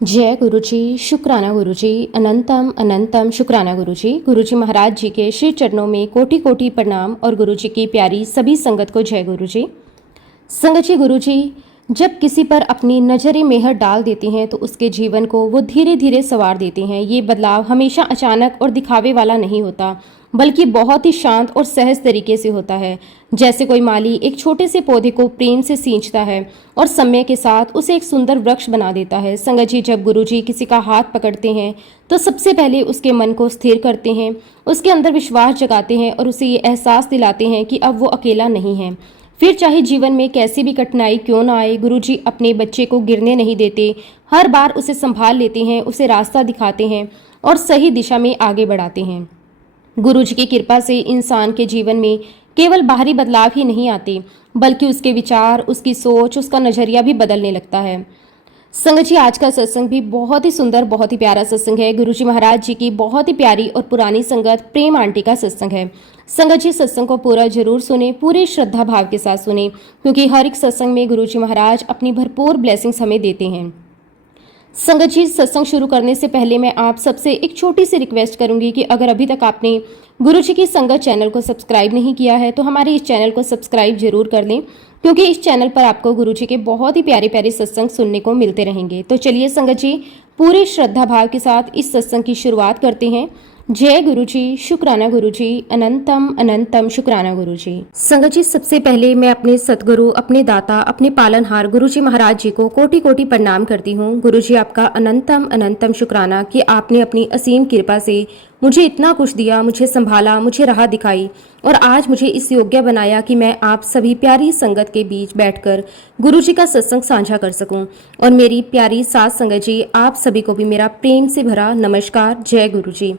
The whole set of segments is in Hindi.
जय गुरुजी, शुक्राना गुरुजी, अनंतम अनंतम शुक्राना गुरुजी। गुरुजी महाराज जी के श्री चरणों में कोटि कोटि प्रणाम और गुरुजी की प्यारी सभी संगत को जय गुरुजी। संगत जी, गुरुजी जब किसी पर अपनी नजरें मेहर डाल देती हैं तो उसके जीवन को वो धीरे धीरे संवार देती हैं। ये बदलाव हमेशा अचानक और दिखावे वाला नहीं होता, बल्कि बहुत ही शांत और सहज तरीके से होता है। जैसे कोई माली एक छोटे से पौधे को प्रेम से सींचता है और समय के साथ उसे एक सुंदर वृक्ष बना देता है। संगत जी, जब गुरुजी किसी का हाथ पकड़ते हैं तो सबसे पहले उसके मन को स्थिर करते हैं, उसके अंदर विश्वास जगाते हैं और उसे ये एहसास दिलाते हैं कि अब वो अकेला नहीं है। फिर चाहे जीवन में कैसी भी कठिनाई क्यों ना आए, गुरुजी अपने बच्चे को गिरने नहीं देते। हर बार उसे संभाल लेते हैं, उसे रास्ता दिखाते हैं और सही दिशा में आगे बढ़ाते हैं। गुरुजी की कृपा से इंसान के जीवन में केवल बाहरी बदलाव ही नहीं आते, बल्कि उसके विचार, उसकी सोच, उसका नजरिया भी बदलने लगता है। संगत जी, आज का सत्संग भी बहुत ही सुंदर, बहुत ही प्यारा सत्संग है। गुरुजी महाराज जी की बहुत ही प्यारी और पुरानी संगत प्रेम आंटी का सत्संग है। संगत जी, सत्संग को पूरा जरूर सुने, पूरे श्रद्धा भाव के साथ सुने, क्योंकि हर एक सत्संग में गुरुजी महाराज अपनी भरपूर ब्लेसिंग्स हमें देते हैं। संगत जी, सत्संग शुरू करने से पहले मैं आप सबसे एक छोटी सी रिक्वेस्ट करूंगी कि अगर अभी तक आपने गुरुजी की संगत चैनल को सब्सक्राइब नहीं किया है तो हमारे इस चैनल को सब्सक्राइब जरूर कर लें, क्योंकि इस चैनल पर आपको गुरुजी के बहुत ही प्यारे प्यारे सत्संग सुनने को मिलते रहेंगे। तो चलिए संगत जी, पूरे श्रद्धा भाव के साथ इस सत्संग की शुरुआत करते हैं। जय गुरुजी, शुक्राना गुरुजी, अनंतम अनंतम शुक्राना गुरुजी। संगत जी, सबसे पहले मैं अपने सतगुरु, अपने दाता, अपने पालनहार गुरुजी महाराज जी को कोटि कोटि प्रणाम करती हूँ। गुरुजी, आपका अनंतम अनंतम शुक्राना कि आपने अपनी असीम कृपा से मुझे इतना कुछ दिया, मुझे संभाला, मुझे राह दिखाई और आज मुझे इस योग्य बनाया कि मैं आप सभी प्यारी संगत के बीच बैठकर गुरुजी का सत्संग साझा कर सकूं। और मेरी प्यारी साथ संगत जी, आप सभी को भी मेरा प्रेम से भरा नमस्कार। जय गुरुजी।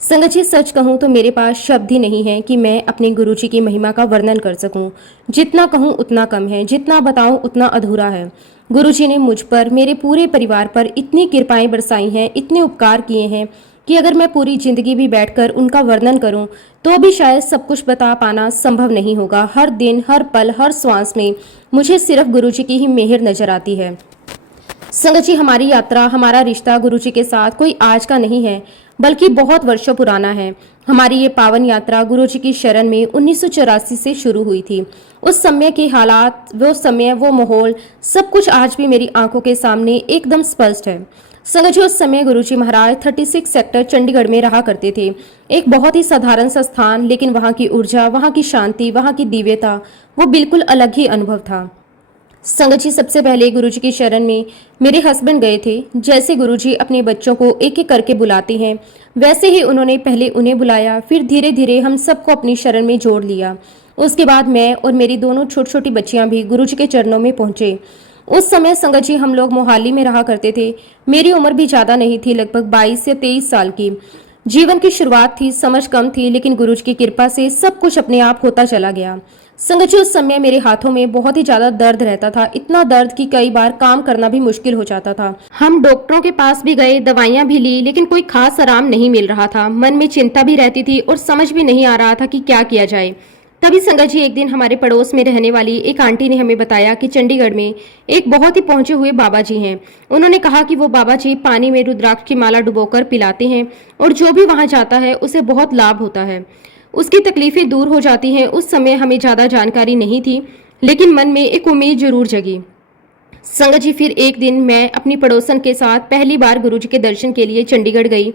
संगत जी, सच कहूं तो मेरे पास शब्द ही नहीं है कि मैं अपने गुरुजी की महिमा का वर्णन कर सकूं। जितना कहूं उतना कम है, जितना बताऊं उतना अधूरा है। गुरुजी ने मुझ पर, मेरे पूरे परिवार पर इतनी कृपाएं बरसाई हैं, इतने उपकार किए हैं कि अगर मैं पूरी जिंदगी भी बैठकर उनका वर्णन करूं तो भी शायद सब कुछ बता पाना संभव नहीं होगा। हर दिन, हर पल, हर श्वास में मुझे सिर्फ गुरुजी की ही मेहर नजर आती है। संगत जी, हमारी यात्रा, हमारा रिश्ता गुरुजी के साथ कोई आज का नहीं है, बल्कि बहुत वर्षों पुराना है। हमारी ये पावन यात्रा गुरुजी की शरण में 1984 से शुरू हुई थी। उस समय के हालात, वो समय, वो माहौल, सब कुछ आज भी मेरी आंखों के सामने एकदम स्पष्ट है। संगत जी, उस समय गुरुजी महाराज 36 सेक्टर चंडीगढ़ में रहा करते थे। एक बहुत ही साधारण सा स्थान, लेकिन वहाँ की ऊर्जा, वहाँ की शांति, वहाँ की दिव्यता, वो बिल्कुल अलग ही अनुभव था। संगत जी, सबसे पहले गुरुजी की शरण में मेरे हस्बैंड गए थे। जैसे गुरुजी अपने बच्चों को एक एक करके बुलाते हैं, वैसे ही उन्होंने पहले उन्हें बुलाया, फिर धीरे धीरे हम सबको अपनी शरण में जोड़ लिया। उसके बाद मैं और मेरी दोनों छोटी छोटी बच्चियां भी गुरुजी के चरणों में पहुंचे। उस समय संगत जी, हम लोग मोहाली में रहा करते थे। मेरी उम्र भी ज्यादा नहीं थी, लगभग 22 या 23 साल की। जीवन की शुरुआत थी, समझ कम थी, लेकिन गुरुजी की कृपा से सब कुछ अपने आप होता चला गया। संगत जी, उस समय मेरे हाथों में बहुत ही ज्यादा दर्द रहता था, इतना दर्द कि कई बार काम करना भी मुश्किल हो जाता था। हम डॉक्टरों के पास भी गए, दवाइयां भी ली, लेकिन कोई खास आराम नहीं मिल रहा था। मन में चिंता भी रहती थी और समझ भी नहीं आ रहा था कि क्या किया जाए। तभी संगत जी, एक दिन हमारे पड़ोस में रहने वाली एक आंटी ने हमें बताया कि चंडीगढ़ में एक बहुत ही पहुंचे हुए बाबा जी हैं। उन्होंने कहा कि वो बाबा जी पानी में रुद्राक्ष की माला डुबोकर पिलाते हैं और जो भी वहां जाता है उसे बहुत लाभ होता है, उसकी तकलीफें दूर हो जाती हैं। उस समय हमें ज्यादा जानकारी नहीं थी, लेकिन मन में एक उम्मीद जरूर जगी। संगत जी, फिर एक दिन मैं अपनी पड़ोसन के साथ पहली बार गुरुजी के दर्शन के लिए चंडीगढ़ गई।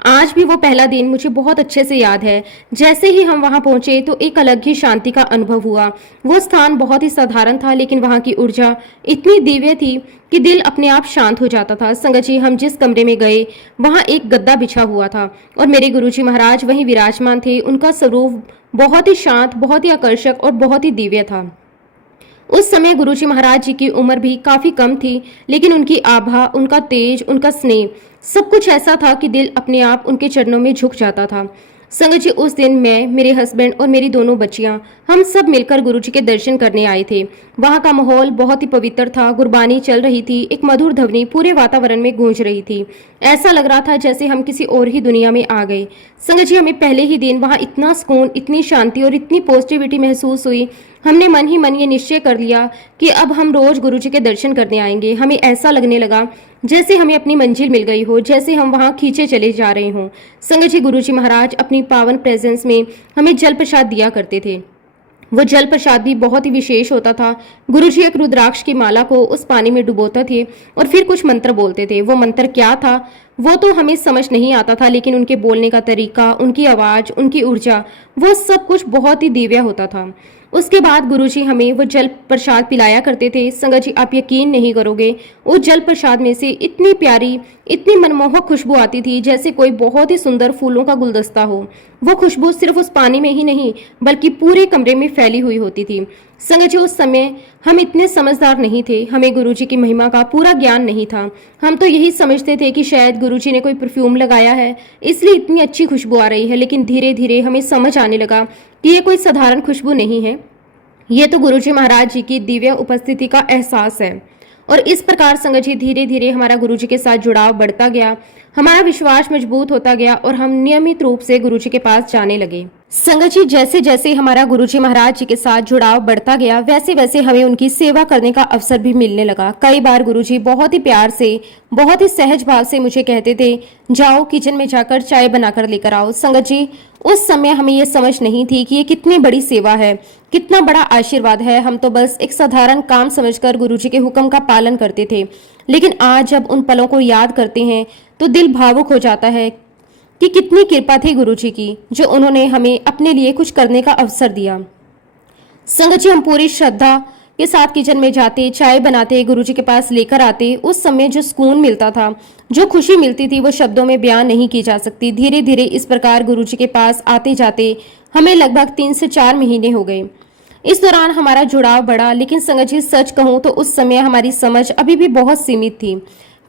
आज भी वो पहला दिन मुझे बहुत अच्छे से याद है। जैसे ही हम वहां पहुंचे तो एक अलग ही शांति का अनुभव हुआ। वो स्थान बहुत ही साधारण था, लेकिन वहां की ऊर्जा इतनी दिव्य थी कि दिल अपने आप शांत हो जाता था। संगत जी, हम जिस कमरे में गए वहां एक गद्दा बिछा हुआ था और मेरे गुरुजी महाराज वहीं विराजमान थे। उनका स्वरूप बहुत ही शांत, बहुत ही आकर्षक और बहुत ही दिव्य था। उस समय गुरुजी महाराज जी की उम्र भी काफी कम थी, लेकिन उनकी आभा, उनका तेज, उनका स्नेह, सब कुछ ऐसा था कि दिल अपने आप उनके चरणों में झुक जाता था। संगत जी, उस दिन मैं, मेरे हस्बैंड और मेरी दोनों बच्चियां, हम सब मिलकर गुरुजी के दर्शन करने आए थे। वहां का माहौल बहुत ही पवित्र था। गुरबानी चल रही थी, एक मधुर ध्वनि पूरे वातावरण में गूंज रही थी। ऐसा लग रहा था जैसे हम किसी और ही दुनिया में आ गए। संगत जी, हमें पहले ही दिन वहां इतना सुकून, इतनी शांति और इतनी पॉजिटिविटी महसूस हुई। हमने मन ही मन ये निश्चय कर लिया कि अब हम रोज गुरुजी के दर्शन करने आएंगे। हमें ऐसा लगने लगा जैसे हमें अपनी मंजिल मिल गई हो, जैसे हम वहां खींचे चले जा रहे हों। संगत जी, गुरुजी महाराज अपनी पावन प्रेजेंस में हमें जल प्रसाद दिया करते थे। वो जल प्रसाद भी बहुत ही विशेष होता था। गुरुजी एक रुद्राक्ष की माला को उस पानी में डुबोते थे और फिर कुछ मंत्र बोलते थे। वो मंत्र क्या था वो तो हमें समझ नहीं आता था, लेकिन उनके बोलने का तरीका, उनकी आवाज, उनकी ऊर्जा, वो सब कुछ बहुत ही दिव्य होता था। उसके बाद गुरुजी हमें वो जल प्रसाद पिलाया करते थे। संगत जी, आप यकीन नहीं करोगे, उस जल प्रसाद में से इतनी प्यारी, इतनी मनमोहक खुशबू आती थी जैसे कोई बहुत ही सुंदर फूलों का गुलदस्ता हो। वो खुशबू सिर्फ उस पानी में ही नहीं बल्कि पूरे कमरे में फैली हुई होती थी। संगत जी, उस समय हम इतने समझदार नहीं थे, हमें गुरुजी की महिमा का पूरा ज्ञान नहीं था। हम तो यही समझते थे कि शायद गुरुजी ने कोई परफ्यूम लगाया है इसलिए इतनी अच्छी खुशबू आ रही है, लेकिन धीरे धीरे हमें समझ आने लगा कि ये कोई साधारण खुशबू नहीं है, ये तो गुरुजी महाराज जी की दिव्य उपस्थिति का एहसास है। और इस प्रकार संगत जी, धीरे धीरे हमारा गुरुजी के साथ जुड़ाव बढ़ता गया, हमारा विश्वास मजबूत होता गया और हम नियमित रूप से गुरुजी के पास जाने लगे। संगत जी, जैसे जैसे हमारा गुरुजी महाराज जी के साथ जुड़ाव बढ़ता गया वैसे वैसे हमें उनकी सेवा करने का अवसर भी मिलने लगा। कई बार गुरुजी बहुत ही प्यार से, बहुत ही सहज भाव से मुझे कहते थे, जाओ किचन में जाकर चाय बनाकर लेकर आओ। संगत जी, उस समय हमें ये समझ नहीं थी कि ये कितनी बड़ी सेवा है, कितना बड़ा आशीर्वाद है। हम तो बस एक साधारण काम समझकर गुरुजी के हुक्म का पालन करते थे। लेकिन आज जब उन पलों को याद करते हैं तो दिल भावुक हो जाता है कि कितनी कृपा थी गुरुजी की, जो उन्होंने हमें अपने लिए कुछ करने का अवसर दिया। संगत जी, हम पूरी श्रद्धा के साथ किचन में जाते, चाय बनाते, गुरुजी के पास लेकर आते। उस समय जो सुकून मिलता था, जो खुशी मिलती थी, वो शब्दों में बयान नहीं की जा सकती। धीरे धीरे इस प्रकार गुरुजी के पास आते जाते हमें लगभग 3 से 4 महीने हो गए। इस दौरान हमारा जुड़ाव बढ़ा, लेकिन संगत जी सच कहूं तो उस समय हमारी समझ अभी भी बहुत सीमित थी।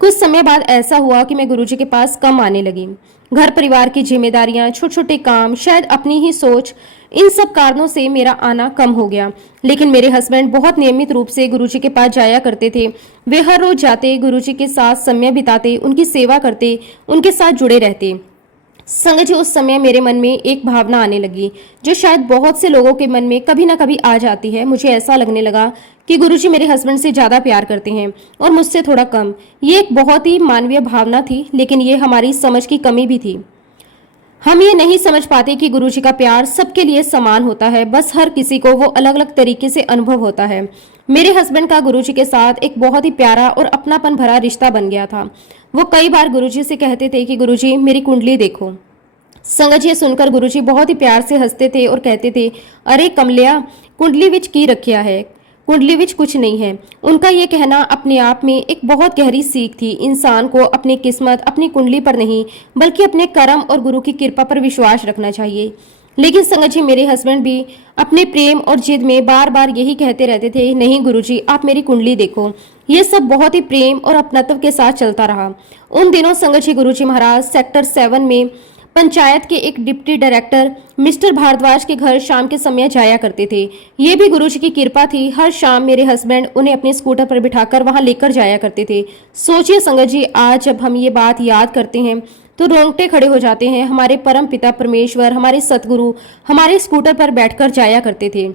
कुछ समय बाद ऐसा हुआ कि मैं गुरुजी के पास कम आने लगी। घर परिवार की जिम्मेदारियां, छोटे छोटे काम, शायद अपनी ही सोच, इन सब कारणों से मेरा आना कम हो गया। लेकिन मेरे हस्बैंड बहुत नियमित रूप से गुरुजी के पास जाया करते थे। वे हर रोज जाते, गुरुजी के साथ समय बिताते, उनकी सेवा करते, उनके साथ जुड़े रहते। संगत जी, उस समय मेरे मन में एक भावना आने लगी जो शायद बहुत से लोगों के मन में कभी ना कभी आ जाती है। मुझे ऐसा लगने लगा कि गुरुजी मेरे हस्बैंड से ज्यादा प्यार करते हैं और मुझसे थोड़ा कम। ये एक बहुत ही मानवीय भावना थी, लेकिन ये हमारी समझ की कमी भी थी। हम ये नहीं समझ पाते कि गुरुजी का प्यार सबके लिए समान होता है, बस हर किसी को वो अलग अलग तरीके से अनुभव होता है। मेरे हस्बैंड का गुरुजी के साथ एक बहुत ही प्यारा और अपनापन भरा रिश्ता बन गया था। वो कई बार गुरुजी से कहते थे कि गुरुजी मेरी कुंडली देखो। संगत जी, सुनकर गुरुजी बहुत ही प्यार से हंसते थे और कहते थे, अरे कमलिया, कुंडली विच की रखिया है, कुंडली विच कुछ नहीं है। उनका ये कहना अपने आप में एक बहुत गहरी सीख थी। इंसान को अपनी किस्मत, अपनी कुंडली पर नहीं बल्कि अपने कर्म और गुरु की कृपा पर विश्वास रखना चाहिए। लेकिन संगत जी, मेरे हस्बैंड भी अपने प्रेम और जिद में बार बार यही कहते रहते थे, नहीं गुरुजी आप मेरी कुंडली देखो। ये सब बहुत ही प्रेम और अपनत्व के साथ चलता रहा। उन दिनों संगत जी, गुरुजी महाराज सेक्टर 7 में पंचायत के एक डिप्टी डायरेक्टर मिस्टर भारद्वाज के घर शाम के समय जाया करते थे। ये भी गुरुजी की कृपा थी। हर शाम मेरे हस्बैंड उन्हें अपने स्कूटर पर बिठाकर वहां लेकर जाया करते थे। सोचिए संगत जी, आज जब हम ये बात याद करते हैं तो रोंगटे खड़े हो जाते हैं। हमारे परम पिता परमेश्वर, हमारे सतगुरु हमारे स्कूटर पर बैठकर जाया करते थे।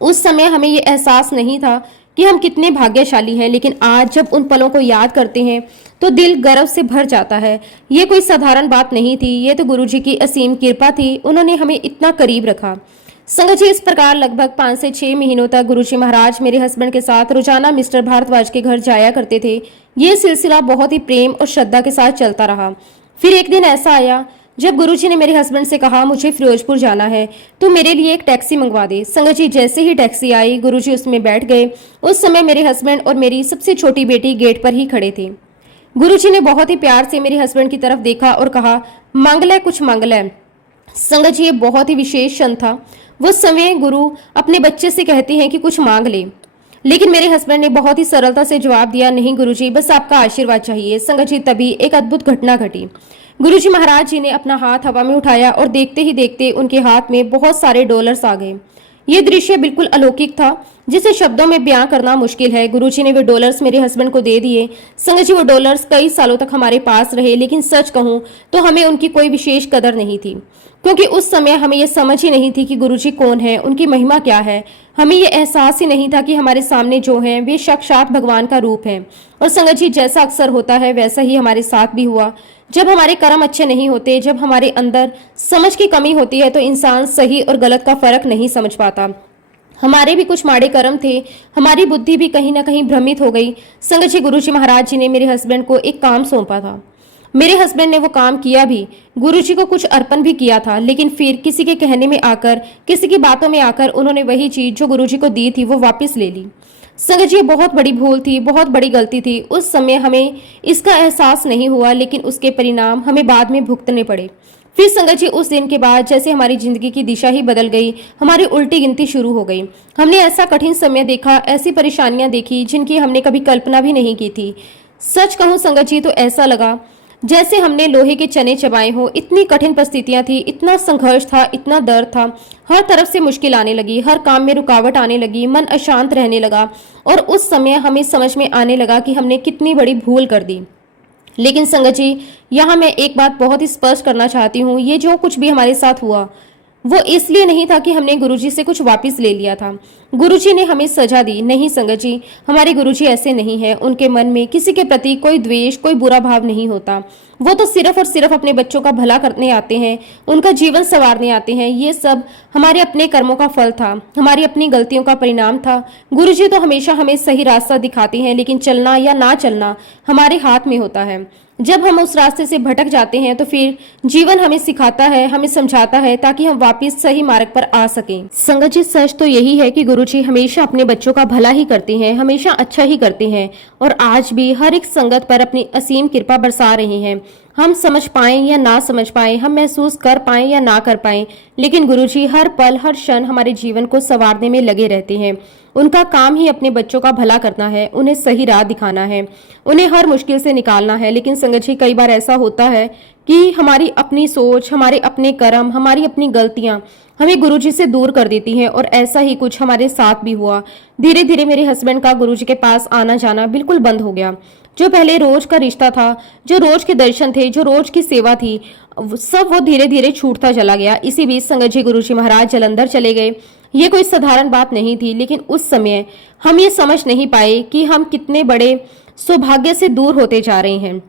उस समय हमें ये एहसास नहीं था कि हम कितने भाग्यशाली हैं, लेकिन आज जब उन पलों को याद करते हैं तो दिल गर्व से भर जाता है। ये कोई साधारण बात नहीं थी, ये तो गुरुजी की असीम कृपा थी। उन्होंने हमें इतना करीब रखा। संगत जी, इस प्रकार लगभग 5 से 6 महीनों तक गुरुजी महाराज मेरे हस्बैंड के साथ रोजाना मिस्टर भारद्वाज के घर जाया करते थे। ये सिलसिला बहुत ही प्रेम और श्रद्धा के साथ चलता रहा। फिर एक दिन ऐसा आया जब गुरुजी ने मेरे हस्बैंड से कहा, मुझे फिरोजपुर जाना है तो मेरे लिए एक टैक्सी मंगवा दे। संगत जी, जैसे ही टैक्सी आई गुरुजी उसमें बैठ गए। उस समय मेरे हस्बैंड और मेरी सबसे छोटी बेटी गेट पर ही खड़े थे। गुरुजी ने बहुत ही प्यार से मेरे हस्बैंड की तरफ देखा और कहा, मांग ले कुछ मांग ले। संगत जी, ये बहुत ही विशेष क्षण था। वो समय गुरु अपने बच्चे से कहते हैं कि कुछ मांग ले, लेकिन मेरे हस्बैंड ने बहुत ही सरलता से जवाब दिया, नहीं गुरुजी, बस आपका आशीर्वाद चाहिए। संगत जी, तभी एक अद्भुत घटना घटी। गुरुजी महाराज जी ने अपना हाथ हवा में उठाया और देखते ही देखते उनके हाथ में बहुत सारे डॉलर्स आ गए। ये दृश्य बिल्कुल अलौकिक था, जिसे शब्दों में बयां करना मुश्किल है। गुरुजी ने वे डॉलर्स मेरे हस्बैंड को दे दिए। संगत जी, वो डॉलर्स कई सालों तक हमारे पास रहे, लेकिन सच कहूं तो हमें उनकी कोई विशेष कदर नहीं थी, क्योंकि उस समय हमें यह समझ ही नहीं थी कि गुरुजी कौन है, उनकी महिमा क्या है। हमें ये एहसास ही नहीं था कि हमारे सामने जो हैं वे साक्षात भगवान का रूप है। और संगत जी, जैसा अक्सर होता है वैसा ही हमारे साथ भी हुआ। जब हमारे कर्म अच्छे नहीं होते, जब हमारे अंदर समझ की कमी होती है, तो इंसान सही और गलत का फर्क नहीं समझ पाता। हमारे भी कुछ माड़े कर्म थे, हमारी बुद्धि भी कहीं ना कहीं भ्रमित हो गई। संगत जी, गुरु जी महाराज जी ने मेरे हस्बैंड को एक काम सौंपा था। मेरे हस्बैंड ने वो काम किया भी, गुरुजी को कुछ अर्पण भी किया था, लेकिन फिर किसी के कहने में आकर, किसी की बातों में आकर उन्होंने वही चीज जो गुरुजी को दी थी वो वापस ले ली। संगत जी, बहुत बड़ी भूल थी, बहुत बड़ी गलती थी। उस समय हमें इसका एहसास नहीं हुआ, लेकिन उसके परिणाम हमें बाद में भुगतने पड़े। फिर संगत जी, उस दिन के बाद जैसे हमारी जिंदगी की दिशा ही बदल गई, हमारी उल्टी गिनती शुरू हो गई। हमने ऐसा कठिन समय देखा, ऐसी परेशानियां देखी जिनकी हमने कभी कल्पना भी नहीं की थी। सच कहूं संगत जी, तो ऐसा लगा जैसे हमने लोहे के चने चबाए हो। इतनी कठिन परिस्थितियां थी, इतना संघर्ष था, इतना डर था, हर तरफ से मुश्किल आने लगी, हर काम में रुकावट आने लगी, मन अशांत रहने लगा। और उस समय हमें समझ में आने लगा कि हमने कितनी बड़ी भूल कर दी। लेकिन संगत जी, यहाँ मैं एक बात बहुत ही स्पष्ट करना चाहती हूँ, ये जो कुछ भी हमारे साथ हुआ वो इसलिए नहीं था कि हमने गुरुजी से कुछ वापस ले लिया था, गुरुजी ने हमें सजा दी। नहीं संगत जी, हमारे गुरुजी ऐसे नहीं है। उनके मन में किसी के प्रति कोई द्वेष, कोई बुरा भाव नहीं होता। वो तो सिर्फ और सिर्फ अपने बच्चों का भला करने आते हैं, उनका जीवन संवारने आते हैं। ये सब हमारे अपने कर्मों का फल था, हमारी अपनी गलतियों का परिणाम था। गुरुजी तो हमेशा हमें सही रास्ता दिखाते हैं, लेकिन चलना या ना चलना हमारे हाथ में होता है। जब हम उस रास्ते से भटक जाते हैं तो फिर जीवन हमें सिखाता है, हमें समझाता है, ताकि हम वापस सही मार्ग पर आ सकें। संगत जी, सच तो यही है कि गुरुजी हमेशा अपने बच्चों का भला ही करते हैं, हमेशा अच्छा ही करते हैं, और आज भी हर एक संगत पर अपनी असीम कृपा बरसा रहे हैं। हम समझ पाएं या ना समझ पाएं, हम महसूस कर पाएं या ना कर पाएं, लेकिन गुरुजी हर पल हर क्षण हमारे जीवन को संवारने में लगे रहते हैं। उनका काम ही अपने बच्चों का भला करना है, उन्हें सही राह दिखाना है, उन्हें हर मुश्किल से निकालना है। लेकिन संगत जी, कई बार ऐसा होता है कि हमारी अपनी सोच, हमारे अपने कर्म, हमारी अपनी गलतियां हमें गुरुजी से दूर कर देती हैं, और ऐसा ही कुछ हमारे साथ भी हुआ। धीरे धीरे मेरे हस्बैंड का गुरुजी के पास आना जाना बिल्कुल बंद हो गया। जो पहले रोज का रिश्ता था, जो रोज के दर्शन थे, जो रोज की सेवा थी, सब वो धीरे धीरे छूटता चला गया। इसी बीच संगत जी, गुरुजी महाराज जलंधर चले गए। ये कोई साधारण बात नहीं थी, लेकिन उस समय हम ये समझ नहीं पाए कि हम कितने बड़े सौभाग्य से दूर होते जा रहे हैं।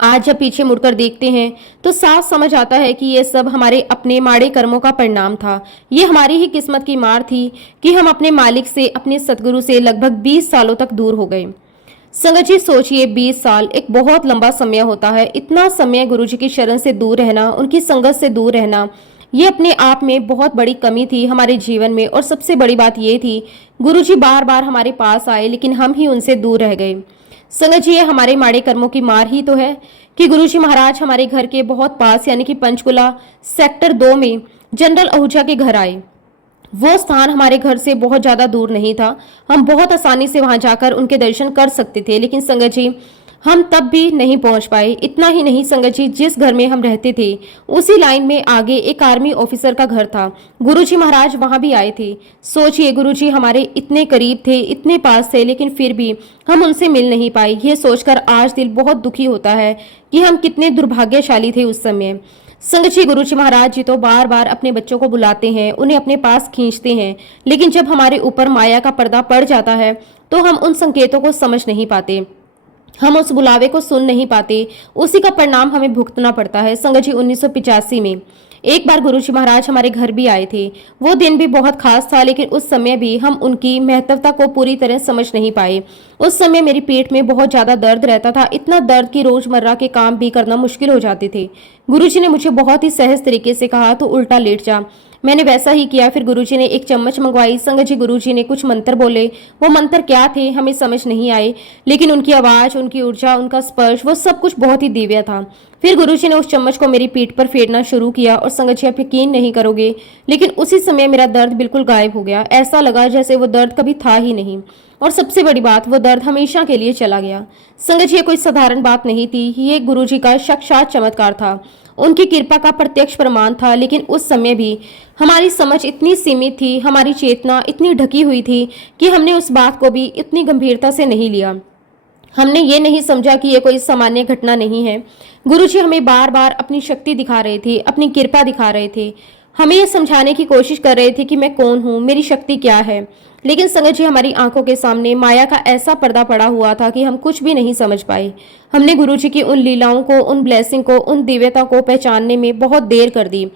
आज जब पीछे मुड़कर देखते हैं तो साफ समझ आता है कि ये सब हमारे अपने माड़े कर्मों का परिणाम था। ये हमारी ही किस्मत की मार थी कि हम अपने मालिक से, अपने सतगुरु से लगभग 20 सालों तक दूर हो गए। संगत जी, सोचिए 20 साल एक बहुत लंबा समय होता है। इतना समय गुरुजी की शरण से दूर रहना, उनकी संगत से दूर रहना, ये अपने आप में बहुत बड़ी कमी थी हमारे जीवन में। और सबसे बड़ी बात ये थी, गुरुजी बार बार हमारे पास आए, लेकिन हम ही उनसे दूर रह गए। संगत जी, ये हमारे माड़े कर्मों की मार ही तो है कि गुरुजी महाराज हमारे घर के बहुत पास, यानी कि पंचकुला सेक्टर 2 में जनरल आहूजा के घर आए। वो स्थान हमारे घर से बहुत ज्यादा दूर नहीं था, हम बहुत आसानी से वहां जाकर उनके दर्शन कर सकते थे। लेकिन संगत जी, हम तब भी नहीं पहुंच पाए। इतना ही नहीं संगत जी, जिस घर में हम रहते थे उसी लाइन में आगे एक आर्मी ऑफिसर का घर था। गुरुजी महाराज वहां भी आए थे। सोचिए, गुरुजी हमारे इतने करीब थे, इतने पास थे, लेकिन फिर भी हम उनसे मिल नहीं पाए। ये सोचकर आज दिल बहुत दुखी होता है कि हम कितने दुर्भाग्यशाली थे उस समय। संगत जी, गुरुजी महाराज जी तो बार बार अपने बच्चों को बुलाते हैं, उन्हें अपने पास खींचते हैं, लेकिन जब हमारे ऊपर माया का पर्दा पड़ जाता है तो हम उन संकेतों को समझ नहीं पाते, हम उस बुलावे को सुन नहीं पाते। उसी का परिणाम हमें भुगतना पड़ता है। संगत जी, 1985 में एक बार गुरुजी महाराज हमारे घर भी आए थे। वो दिन भी बहुत खास था, लेकिन उस समय भी हम उनकी महत्वता को पूरी तरह समझ नहीं पाए। उस समय मेरी पेट में बहुत ज्यादा दर्द रहता था, इतना दर्द कि रोजमर्रा के काम भी करना मुश्किल हो जाते थे। गुरुजी ने मुझे बहुत ही सहज तरीके से कहा, तो उल्टा लेट जा। मैंने वैसा ही किया। फिर गुरुजी ने एक चम्मच मंगवाई। संगत जी, गुरुजी ने कुछ मंत्र बोले। वो मंत्र क्या थे हमें समझ नहीं आए, लेकिन उनकी आवाज, उनकी ऊर्जा, उनका स्पर्श, वो सब कुछ बहुत ही दिव्य था। फिर गुरुजी ने उस चम्मच को मेरी पीठ पर फेरना शुरू किया, और संगत जी, आप यकीन नहीं करोगे, लेकिन उसी समय मेरा दर्द बिल्कुल गायब हो गया। ऐसा लगा जैसे वो दर्द कभी था ही नहीं, और सबसे बड़ी बात, वो दर्द हमेशा के लिए चला गया। संगत जी, ये कोई साधारण बात नहीं थी, ये गुरुजी का साक्षात चमत्कार था, उनकी कृपा का प्रत्यक्ष प्रमाण था। लेकिन उस समय भी हमारी समझ इतनी सीमित थी, हमारी चेतना इतनी ढकी हुई थी कि हमने उस बात को भी इतनी गंभीरता से नहीं लिया। हमने ये नहीं समझा कि ये कोई सामान्य घटना नहीं है। गुरुजी हमें बार बार अपनी शक्ति दिखा रहे थे, अपनी कृपा दिखा रहे थे। हमें ये समझाने की कोशिश कर रहे थे कि मैं कौन हूँ, मेरी शक्ति क्या है। लेकिन संगत जी, हमारी आंखों के सामने माया का ऐसा पर्दा पड़ा हुआ था कि हम कुछ भी नहीं समझ पाए। हमने गुरु जी की उन लीलाओं को, उन ब्लेसिंग को, उन दिव्यता को पहचानने में बहुत देर कर दी,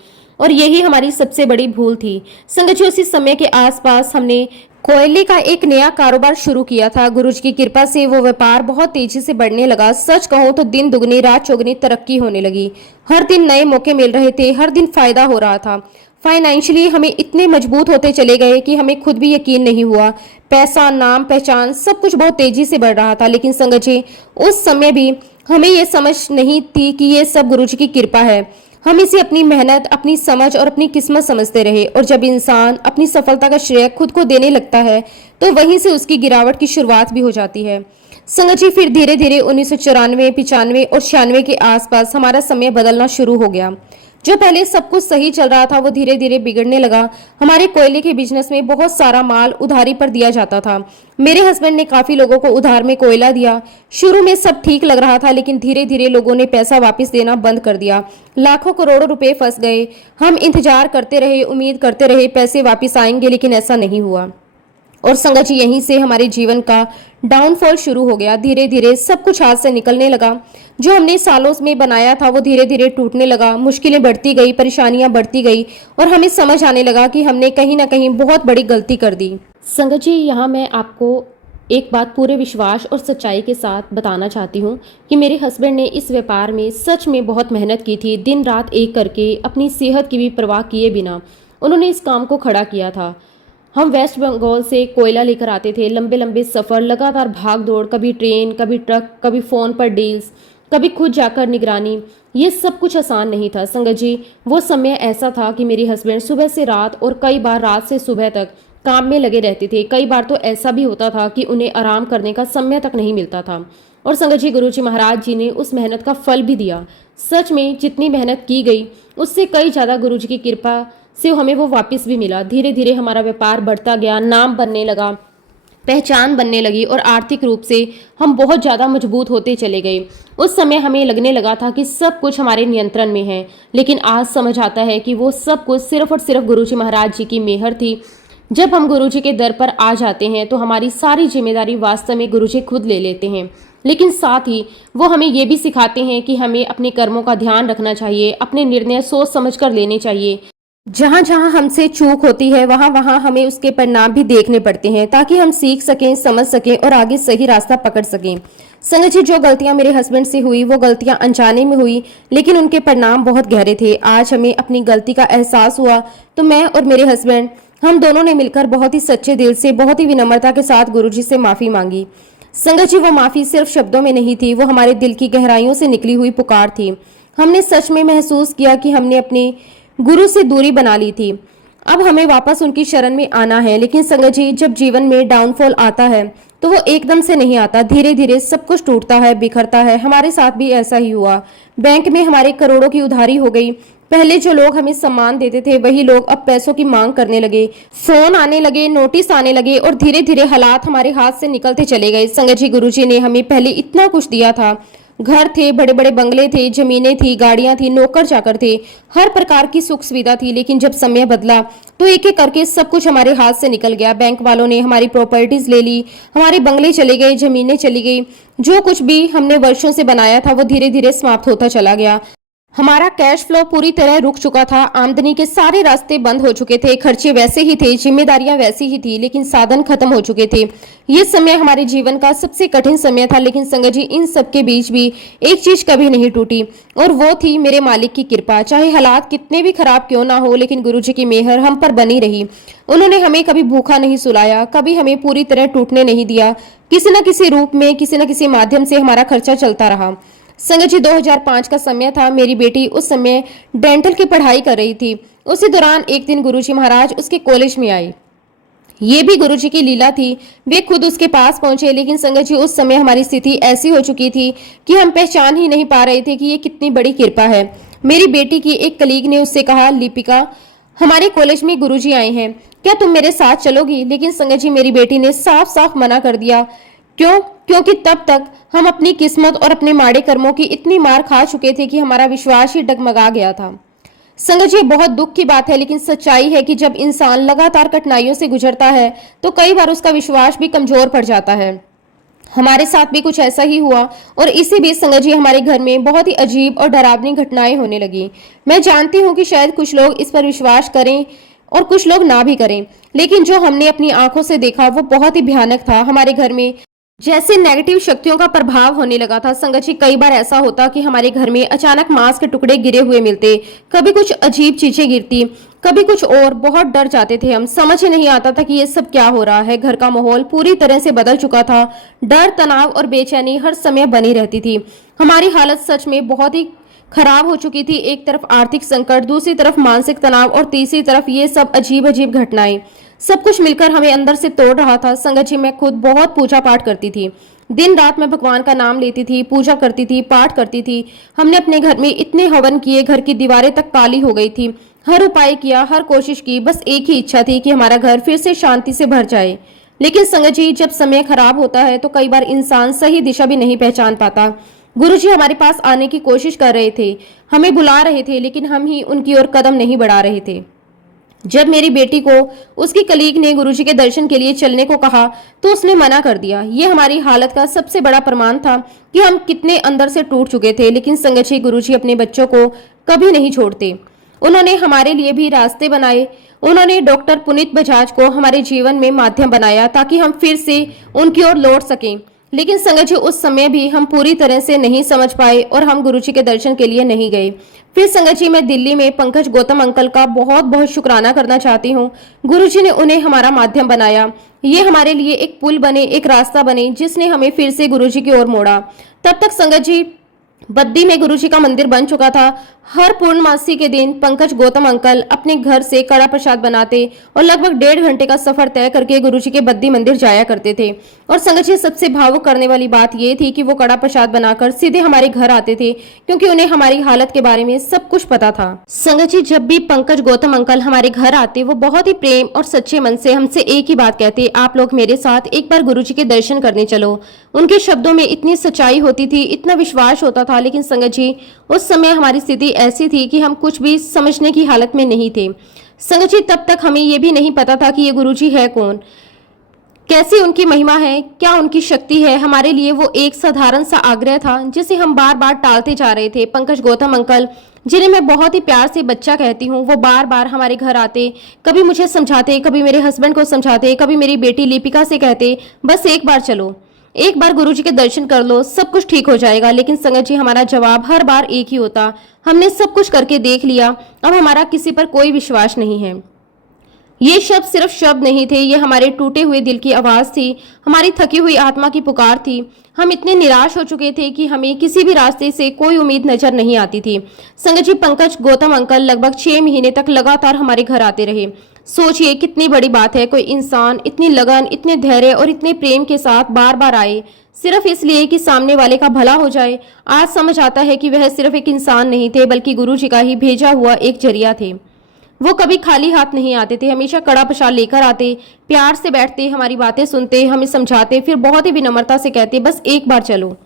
और यही हमारी सबसे बड़ी भूल थी। संगत जी, उसी समय के आसपास हमने कोयले का एक नया कारोबार शुरू किया था। गुरुजी की कृपा से वो व्यापार बहुत तेजी से बढ़ने लगा। सच कहूं तो दिन दुगनी रात चौगुनी तरक्की होने लगी। हर दिन नए मौके मिल रहे थे, हर दिन फायदा हो रहा था। फाइनेंशियली हमें इतने मजबूत होते चले गए कि हमें खुद भी यकीन नहीं हुआ। पैसा, नाम, पहचान सब कुछ बहुत तेजी से बढ़ रहा था। लेकिन संगत जी, उस समय भी हमें ये समझ नहीं थी कि ये सब गुरुजी की कृपा है। हम इसे अपनी मेहनत, अपनी समझ और अपनी किस्मत समझते रहे। और जब इंसान अपनी सफलता का श्रेय खुद को देने लगता है तो वहीं से उसकी गिरावट की शुरुआत भी हो जाती है। संगत जी, फिर धीरे धीरे 1994, 95 और 96 के आसपास हमारा समय बदलना शुरू हो गया। जो पहले सब कुछ सही चल रहा था वो धीरे धीरे बिगड़ने लगा। हमारे कोयले के बिजनेस में बहुत सारा माल उधारी पर दिया जाता था। मेरे हस्बैंड ने काफी लोगों को उधार में कोयला दिया। शुरू में सब ठीक लग रहा था, लेकिन धीरे धीरे लोगों ने पैसा वापस देना बंद कर दिया। लाखों करोड़ों रुपए फंस गए। हम इंतजार करते रहे, उम्मीद करते रहे पैसे वापस आएंगे, लेकिन ऐसा नहीं हुआ। और संगत जी, यहीं से हमारे जीवन का डाउनफॉल शुरू हो गया। धीरे धीरे सब कुछ हाथ से निकलने लगा। जो हमने सालों में बनाया था वो धीरे धीरे टूटने लगा। मुश्किलें बढ़ती गई, परेशानियां बढ़ती गई, और हमें समझ आने लगा कि हमने कहीं ना कहीं बहुत बड़ी गलती कर दी। संगत जी, यहाँ मैं आपको एक बात पूरे विश्वास और सच्चाई के साथ बताना चाहती हूँ कि मेरे हस्बैंड ने इस व्यापार में सच में बहुत मेहनत की थी। दिन रात एक करके, अपनी सेहत की भी परवाह किए बिना उन्होंने इस काम को खड़ा किया था। हम वेस्ट बंगाल से कोयला लेकर आते थे, लंबे लंबे सफ़र, लगातार भाग दौड़, कभी ट्रेन, कभी ट्रक, कभी फ़ोन पर डील्स, कभी खुद जाकर निगरानी। ये सब कुछ आसान नहीं था। संगत जी, वो समय ऐसा था कि मेरे हस्बैंड सुबह से रात और कई बार रात से सुबह तक काम में लगे रहते थे। कई बार तो ऐसा भी होता था कि उन्हें आराम करने का समय तक नहीं मिलता था। और संगत जी, गुरुजी महाराज जी ने उस मेहनत का फल भी दिया। सच में जितनी मेहनत की गई उससे कई ज़्यादा गुरुजी की कृपा से हमें वो वापस भी मिला। धीरे धीरे हमारा व्यापार बढ़ता गया, नाम बनने लगा, पहचान बनने लगी, और आर्थिक रूप से हम बहुत ज़्यादा मजबूत होते चले गए। उस समय हमें लगने लगा था कि सब कुछ हमारे नियंत्रण में है, लेकिन आज समझ आता है कि वो सब कुछ सिर्फ और सिर्फ गुरुजी महाराज जी की मेहर थी। जब हम गुरुजी के दर पर आ जाते हैं तो हमारी सारी जिम्मेदारी वास्तव में गुरुजी खुद ले लेते हैं। लेकिन साथ ही वो हमें ये भी सिखाते हैं कि हमें अपने कर्मों का ध्यान रखना चाहिए, अपने निर्णय सोच समझ कर लेने चाहिए। जहां जहां हमसे चूक होती है वहां वहां हमें उसके परिणाम भी देखने पड़ते हैं, ताकि हम सीख सकें, समझ सकें और आगे सही रास्ता पकड़ सकें। संगत जी, जो गलतियां मेरे हस्बैंड से हुई वो गलतियां अनजाने में हुई, लेकिन उनके परिणाम बहुत गहरे थे। आज हमें अपनी गलती का एहसास हुआ तो मैं और मेरे हस्बैंड, हम दोनों ने मिलकर बहुत ही सच्चे दिल से, बहुत ही विनम्रता के साथ गुरुजी से माफी मांगी। संगत जी, वो माफी सिर्फ शब्दों में नहीं थी, वो हमारे दिल की गहराइयों से निकली हुई पुकार थी। हमने सच में महसूस किया कि हमने अपने गुरु से दूरी बना ली थी। अब हमें वापस उनकी शरण में आना है। लेकिन संगत जी, जब जीवन में डाउनफॉल आता है तो वो एकदम से नहीं आता, धीरे धीरे सब कुछ टूटता है, बिखरता है। हमारे साथ भी ऐसा ही हुआ। बैंक में हमारे करोड़ों की उधारी हो गई। पहले जो लोग हमें सम्मान देते थे वही लोग अब पैसों की मांग करने लगे। फोन आने लगे, नोटिस आने लगे, और धीरे धीरे हालात हमारे हाथ से निकलते चले गए। संगत जी, गुरुजी ने हमें पहले इतना कुछ दिया था। घर थे, बड़े बड़े बंगले थे, जमीनें थी, गाड़ियां थी, नौकर चाकर थे, हर प्रकार की सुख सुविधा थी। लेकिन जब समय बदला तो एक एक करके सब कुछ हमारे हाथ से निकल गया। बैंक वालों ने हमारी प्रॉपर्टीज ले ली, हमारे बंगले चले गए, जमीनें चली गई। जो कुछ भी हमने वर्षों से बनाया था वो धीरे धीरे समाप्त होता चला गया। हमारा कैश फ्लो पूरी तरह रुक चुका था। आमदनी के सारे रास्ते बंद हो चुके थे। खर्चे वैसे ही थे, जिम्मेदारियां वैसी ही थी, लेकिन साधन खत्म हो चुके थे। ये समय हमारे जीवन का सबसे कठिन समय था। लेकिन संगत जी, इन सब के बीच भी एक चीज कभी नहीं टूटी, और वो थी मेरे मालिक की कृपा। चाहे हालात कितने भी खराब क्यों ना हो, लेकिन गुरुजी की मेहर हम पर बनी रही। उन्होंने हमें कभी भूखा नहीं सुलाया, कभी हमें पूरी तरह टूटने नहीं दिया। किसी न किसी रूप में, किसी न किसी माध्यम से हमारा खर्चा चलता रहा। संगत जी, 2005 का समय था। मेरी बेटी उस समय डेंटल की पढ़ाई कर रही थी। उसी दौरान एक दिन गुरुजी महाराज उसके कॉलेज में आए। ये भी गुरुजी की लीला थी, वे खुद उसके पास पहुंचे। लेकिन संगत जी, उस समय हमारी स्थिति ऐसी हो चुकी थी कि हम पहचान ही नहीं पा रहे थे कि ये कितनी बड़ी कृपा है। मेरी बेटी की एक कलीग ने उससे कहा, लिपिका, हमारे कॉलेज में गुरुजी आए हैं, क्या तुम मेरे साथ चलोगी? लेकिन संगत जी, मेरी बेटी ने साफ साफ मना कर दिया। क्यों? क्योंकि तब तक हम अपनी किस्मत और अपने माड़े कर्मों की इतनी मार खा चुके थे कि हमारा विश्वास ही डगमगा गया था। संगत जी, बहुत दुख की बात है, लेकिन सच्चाई है कि जब इंसान लगातार कठिनाइयों से गुजरता है तो कई बार उसका विश्वास भी कमजोर पड़ जाता है। हमारे साथ भी कुछ ऐसा ही हुआ और इसी बीच संगत जी, हमारे घर में बहुत ही अजीब और डरावनी घटनाएं होने लगी। मैं जानती हूँ कि शायद कुछ लोग इस पर विश्वास करें और कुछ लोग ना भी करें, लेकिन जो हमने अपनी आंखों से देखा वो बहुत ही भयानक था। हमारे घर में जैसे नेगेटिव शक्तियों का प्रभाव होने लगा था। संगत जी, कई बार ऐसा होता कि हमारे घर में अचानक मांस के टुकड़े गिरे हुए मिलते, कभी कुछ अजीब चीजें गिरती, कभी कुछ और। बहुत डर जाते थे हम, समझ ही नहीं आता था कि ये सब क्या हो रहा है। घर का माहौल पूरी तरह से बदल चुका था। डर, तनाव और बेचैनी हर समय बनी रहती थी। हमारी हालत सच में बहुत ही खराब हो चुकी थी। एक तरफ आर्थिक संकट, दूसरी तरफ मानसिक तनाव और तीसरी तरफ ये सब अजीब अजीब घटनाएं, सब कुछ मिलकर हमें अंदर से तोड़ रहा था। संगत जी, मैं खुद बहुत पूजा पाठ करती थी। दिन रात मैं भगवान का नाम लेती थी, पूजा करती थी, पाठ करती थी। हमने अपने घर में इतने हवन किए, घर की दीवारें तक काली हो गई थी। हर उपाय किया, हर कोशिश की, बस एक ही इच्छा थी कि हमारा घर फिर से शांति से भर जाए। लेकिन संगत जी, जब समय खराब होता है तो कई बार इंसान सही दिशा भी नहीं पहचान पाता। गुरुजी हमारे पास आने की कोशिश कर रहे थे, हमें बुला रहे थे, लेकिन हम ही उनकी ओर कदम नहीं बढ़ा रहे थे। जब मेरी बेटी को उसकी कलीग ने गुरुजी के दर्शन के लिए चलने को कहा तो उसने मना कर दिया। ये हमारी हालत का सबसे बड़ा प्रमाण था कि हम कितने अंदर से टूट चुके थे। लेकिन संगत जी, गुरुजी अपने बच्चों को कभी नहीं छोड़ते। उन्होंने हमारे लिए भी रास्ते बनाए। उन्होंने डॉक्टर पुनीत बजाज को हमारे जीवन में माध्यम बनाया ताकि हम फिर से उनकी ओर लौट सकें। लेकिन संगत जी, उस समय भी हम पूरी तरह से नहीं समझ पाए और हम गुरुजी के दर्शन के लिए नहीं गए। फिर संगत जी, मैं दिल्ली में पंकज गौतम अंकल का बहुत बहुत शुक्राना करना चाहती हूँ। गुरुजी ने उन्हें हमारा माध्यम बनाया। ये हमारे लिए एक पुल बने, एक रास्ता बने, जिसने हमें फिर से गुरुजी की ओर मोड़ा। तब तक संगत जी, बद्दी में गुरुजी का मंदिर बन चुका था। हर पूर्णमासी के दिन पंकज गौतम अंकल अपने घर से कड़ा प्रसाद बनाते और लगभग 1.5 घंटे का सफर तय करके गुरुजी के बद्दी मंदिर जाया करते थे। और संगत जी, सबसे भावुक करने वाली बात यह थी कि वो कड़ा प्रसाद बनाकर सीधे हमारे घर आते थे, क्योंकि उन्हें हमारी हालत के बारे में सब कुछ पता था। संगत जी, जब भी पंकज गौतम अंकल हमारे घर आते, वो बहुत ही प्रेम और सच्चे मन से हमसे एक ही बात कहते, आप लोग मेरे साथ एक बार गुरुजी के दर्शन करने चलो। उनके शब्दों में इतनी सच्चाई होती थी, इतना विश्वास होता था। लेकिन संगत जी, उस समय हमारी स्थिति ऐसी थी कि हम कुछ भी समझने की हालत में नहीं थे। संगत जी, तब तक हमें यह भी नहीं पता था कि ये गुरुजी है कौन, कैसी उनकी महिमा है, क्या उनकी शक्ति है। हमारे लिए वो एक साधारण सा आग्रह था जिसे हम बार बार टालते जा रहे थे। पंकज गौतम अंकल, जिन्हें मैं बहुत ही प्यार से बच्चा कहती हूँ, वो बार बार हमारे घर आते, कभी मुझे समझाते, कभी मेरे हस्बैंड को समझाते, कभी मेरी बेटी लिपिका से कहते, बस एक बार चलो, एक बार गुरुजी के दर्शन कर लो, सब कुछ ठीक हो जाएगा। लेकिन संगत जी, हमारा जवाब हर बार एक ही होता, हमने सब कुछ करके देख लिया, अब हमारा किसी पर कोई विश्वास नहीं है। ये शब्द सिर्फ शब्द नहीं थे, ये हमारे टूटे हुए दिल की आवाज थी, हमारी थकी हुई आत्मा की पुकार थी। हम इतने निराश हो चुके थे कि हमें किसी भी रास्ते से कोई उम्मीद नजर नहीं आती थी। संगत जी, पंकज गौतम अंकल लगभग 6 महीने तक लगातार हमारे घर आते रहे। सोचिए कितनी बड़ी बात है, कोई इंसान इतनी लगन, इतने धैर्य और इतने प्रेम के साथ बार बार आए, सिर्फ इसलिए कि सामने वाले का भला हो जाए। आज समझ आता है कि वह सिर्फ एक इंसान नहीं थे, बल्कि गुरुजी का ही भेजा हुआ एक जरिया थे। वो कभी खाली हाथ नहीं आते थे, हमेशा कड़ा प्रसाद लेकर आते, प्यार से बैठते, हमारी बातें सुनते, हमें समझाते, फिर बहुत ही विनम्रता से कहते, बस एक बार चलो।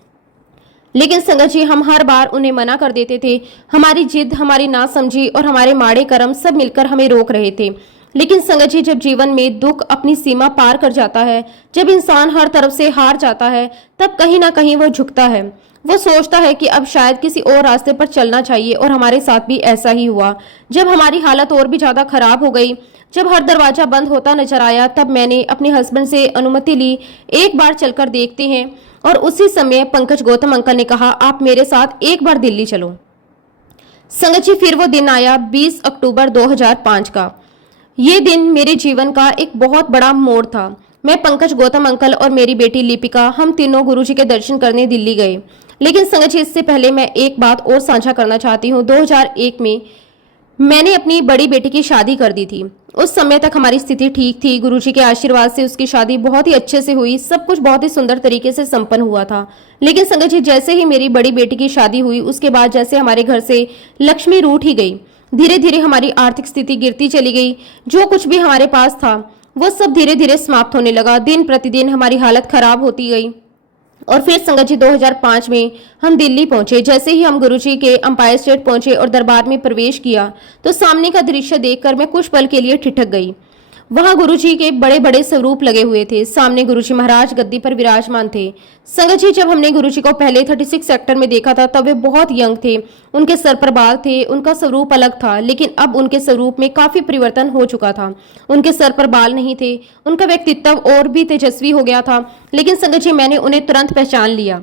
लेकिन संगत जी, हम हर बार उन्हें मना कर देते थे। हमारी जिद, हमारी नासमझी और हमारे माड़े कर्म सब मिलकर हमें रोक रहे थे। लेकिन संगत जी, जब जीवन में दुख अपनी सीमा पार कर जाता है, जब इंसान हर तरफ से हार जाता है, तब कहीं ना कहीं वो झुकता है। वो सोचता है कि अब शायद किसी और रास्ते पर चलना चाहिए। और हमारे साथ भी ऐसा ही हुआ। जब हमारी हालत और भी ज्यादा खराब हो गई, जब हर दरवाजा बंद होता नजर आया, तब मैंने अपने हस्बैंड से अनुमति ली, एक बार चलकर देखते हैं। और उसी समय पंकज गौतम अंकल ने कहा, आप मेरे साथ एक बार दिल्ली चलो। संगत जी, फिर वो दिन आया 20 अक्टूबर 2005 का। ये दिन मेरे जीवन का एक बहुत बड़ा मोड़ था। मैं, पंकज गौतम अंकल और मेरी बेटी लिपिका, हम तीनों गुरुजी के दर्शन करने दिल्ली गए। लेकिन संगत जी, इससे पहले मैं एक बात और साझा करना चाहती हूँ। 2001 में मैंने अपनी बड़ी बेटी की शादी कर दी थी। उस समय तक हमारी स्थिति ठीक थी। गुरुजी के आशीर्वाद से उसकी शादी बहुत ही अच्छे से हुई, सब कुछ बहुत ही सुंदर तरीके से संपन्न हुआ था। लेकिन संगत जी, जैसे ही मेरी बड़ी बेटी की शादी हुई, उसके बाद जैसे हमारे घर से लक्ष्मी रूठ ही गई। धीरे धीरे हमारी आर्थिक स्थिति गिरती चली गई। जो कुछ भी हमारे पास था वो सब धीरे धीरे समाप्त होने लगा। दिन प्रतिदिन हमारी हालत खराब होती गई। और फिर संगत जी 2005 में हम दिल्ली पहुंचे। जैसे ही हम गुरुजी के अंपायर स्टेट पहुंचे और दरबार में प्रवेश किया तो सामने का दृश्य देखकर मैं कुछ पल के लिए ठिठक गई। वहां गुरुजी के बड़े बड़े स्वरूप लगे हुए थे। सामने गुरुजी महाराज गद्दी पर विराजमान थे। संगत जी, जब हमने गुरुजी को पहले 36 सेक्टर में देखा था तब वे बहुत यंग थे। उनके सर पर बाल थे, उनका स्वरूप अलग था, लेकिन अब उनके स्वरूप में काफी परिवर्तन हो चुका था। उनके सर पर बाल नहीं थे, उनका व्यक्तित्व और भी तेजस्वी हो गया था। लेकिन संगत जी, मैंने उन्हें तुरंत पहचान लिया।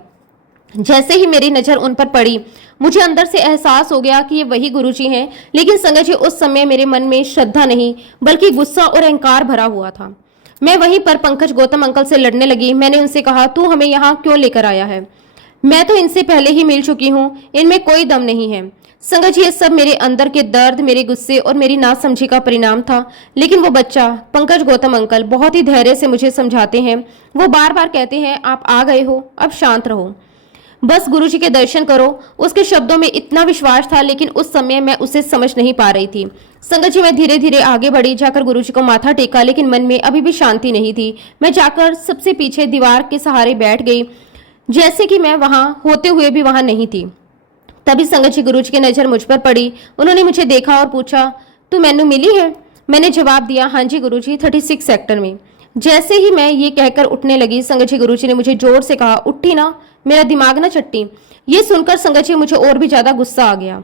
जैसे ही मेरी नजर उन पर पड़ी, मुझे अंदर से एहसास हो गया कि ये वही गुरुजी हैं। लेकिन संगत जी, उस समय मेरे मन में श्रद्धा नहीं बल्कि गुस्सा और अहंकार भरा हुआ था। मैं वहीं पर पंकज गौतम अंकल से लड़ने लगी। मैंने उनसे कहा, तू हमें यहाँ क्यों लेकर आया है? मैं तो इनसे पहले ही मिल चुकी हूँ, इनमें कोई दम नहीं है। संगत जी, ये सब मेरे अंदर के दर्द, मेरे गुस्से और मेरी नासमझी का परिणाम था। लेकिन वो बच्चा पंकज गौतम अंकल बहुत ही धैर्य से मुझे समझाते हैं। वो बार बार कहते हैं, आप आ गए हो, अब शांत रहो, बस गुरुजी के दर्शन करो। उसके शब्दों में इतना विश्वास था, लेकिन उस समय मैं उसे समझ नहीं पा रही थी। संगत जी, मैं धीरे धीरे आगे बढ़ी, जाकर गुरुजी को माथा टेका, लेकिन मन में अभी भी शांति नहीं थी। मैं जाकर सबसे पीछे दीवार के सहारे बैठ गई, जैसे कि मैं वहां होते हुए भी वहां नहीं थी। तभी संगत जी, गुरुजी की नजर मुझ पर पड़ी। उन्होंने मुझे देखा और पूछा, तू मैनू मिली है? मैंने जवाब दिया, हाँ जी गुरुजी, 36 सेक्टर में। जैसे ही मैं ये कहकर उठने लगी, संगत जी गुरुजी ने मुझे जोर से कहा, उठी ना, मेरा दिमाग ना चट्टी। ये सुनकर संगत जी मुझे और भी ज्यादा गुस्सा आ गया।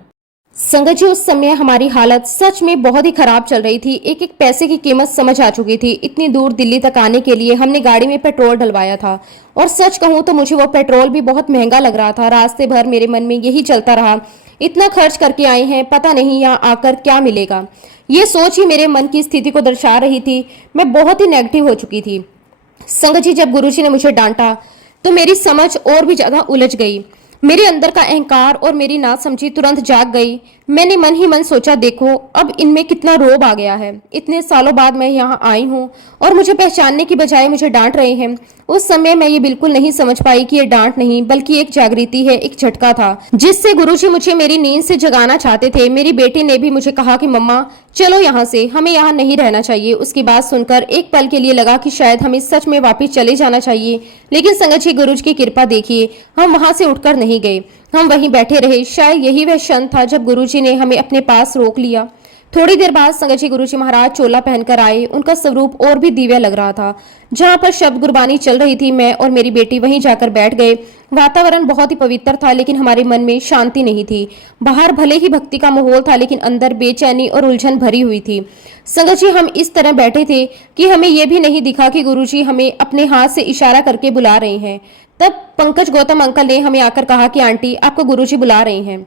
संगत जी, उस समय हमारी हालत सच में बहुत ही खराब चल रही थी। एक एक पैसे की कीमत समझ आ चुकी थी। इतनी दूर दिल्ली तक आने के लिए हमने गाड़ी में पेट्रोल डलवाया था, और सच कहूं तो मुझे वो पेट्रोल भी बहुत महंगा लग रहा था। रास्ते भर मेरे मन में यही चलता रहा, इतना खर्च करके आए हैं, पता नहीं यहाँ आकर क्या मिलेगा। ये सोच ही मेरे मन की स्थिति को दर्शा रही थी। मैं बहुत ही नेगेटिव हो चुकी थी। संगत जी, जब गुरुजी ने मुझे डांटा तो मेरी समझ और भी ज्यादा उलझ गई। मेरे अंदर का अहंकार और मेरी नासमझी तुरंत जाग गई। मैंने मन ही मन सोचा, देखो अब इनमें कितना रोब आ गया है। इतने सालों बाद मैं यहाँ आई हूँ और मुझे पहचानने की बजाय मुझे डांट रहे हैं। उस समय मैं ये बिल्कुल नहीं समझ पाई कि ये डांट नहीं बल्कि एक जागृति है, एक झटका था जिससे गुरुजी मुझे मेरी नींद से जगाना चाहते थे। मेरी बेटी ने भी मुझे कहा कि मम्मा चलो यहाँ से, हमें यहाँ नहीं रहना चाहिए। उसकी बात सुनकर एक पल के लिए लगा कि शायद हमें सच में वापस चले जाना चाहिए। लेकिन संगत जी, गुरुजी की कृपा देखिए, हम वहां से उठकर नहीं गए, हम वहीं बैठे रहे। शायद यही वह क्षण था जब गुरुजी ने हमें अपने पास रोक लिया। थोड़ी देर बाद संगत जी गुरुजी महाराज चोला पहनकर आए। उनका स्वरूप और भी दिव्य लग रहा था। जहां पर शब्द गुरबानी चल रही थी, मैं और मेरी बेटी वहीं जाकर बैठ गए। वातावरण बहुत ही पवित्र था, लेकिन हमारे मन में शांति नहीं थी। बाहर भले ही भक्ति का माहौल था, लेकिन अंदर बेचैनी और उलझन भरी हुई थी। संगत जी, हम इस तरह बैठे थे कि हमें यह भी नहीं दिखा कि गुरुजी हमें अपने हाथ से इशारा करके बुला रहे हैं। तब पंकज गौतम अंकल ने हमें आकर कहा कि आंटी, आपको गुरुजी बुला रहे हैं।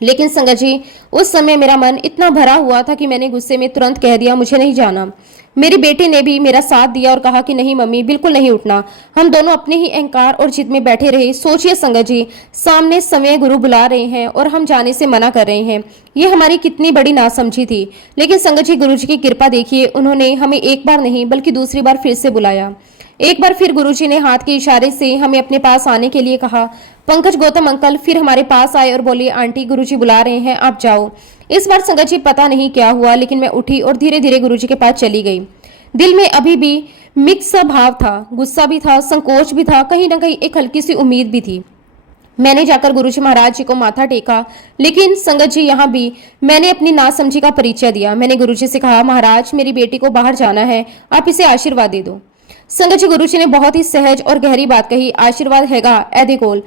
लेकिन संगत जी, उस समय मेरा मन इतना भरा हुआ था कि मैंने गुस्से में तुरंत कह दिया, मुझे नहीं जाना। मेरी बेटी ने भी मेरा साथ दिया और कहा कि नहीं मम्मी, बिल्कुल नहीं उठना। हम दोनों अपने ही अहंकार और जिद में बैठे रहे। सोचिए संगत जी, सामने समय गुरु बुला रहे हैं और हम जाने से मना कर रहे हैं। ये हमारी कितनी बड़ी नासमझी थी। लेकिन संगत जी, गुरु जी की कृपा देखिए, उन्होंने हमें एक बार नहीं बल्कि दूसरी बार फिर से बुलाया। एक बार फिर गुरुजी ने हाथ के इशारे से हमें अपने पास आने के लिए कहा। पंकज गौतम अंकल फिर हमारे पास आए और बोले, आंटी गुरुजी बुला रहे हैं, आप जाओ। इस बार संगत जी पता नहीं क्या हुआ, लेकिन मैं उठी और धीरे धीरे गुरुजी के पास चली गई। दिल में अभी भी मिक्स सा भाव था, गुस्सा भी था, संकोच भी था, कहीं ना कहीं एक हल्की सी उम्मीद भी थी। मैंने जाकर गुरुजी महाराज जी को माथा टेका। लेकिन संगत जी, यहाँ भी मैंने अपनी नासमझी का परिचय दिया। मैंने गुरुजी से कहा, महाराज मेरी बेटी को बाहर जाना है, आप इसे आशीर्वाद दे दो। संगत जी, गुरुजी ने बहुत ही सहज और गहरी बात कही, आशीर्वाद हैगा ऐदे कोल,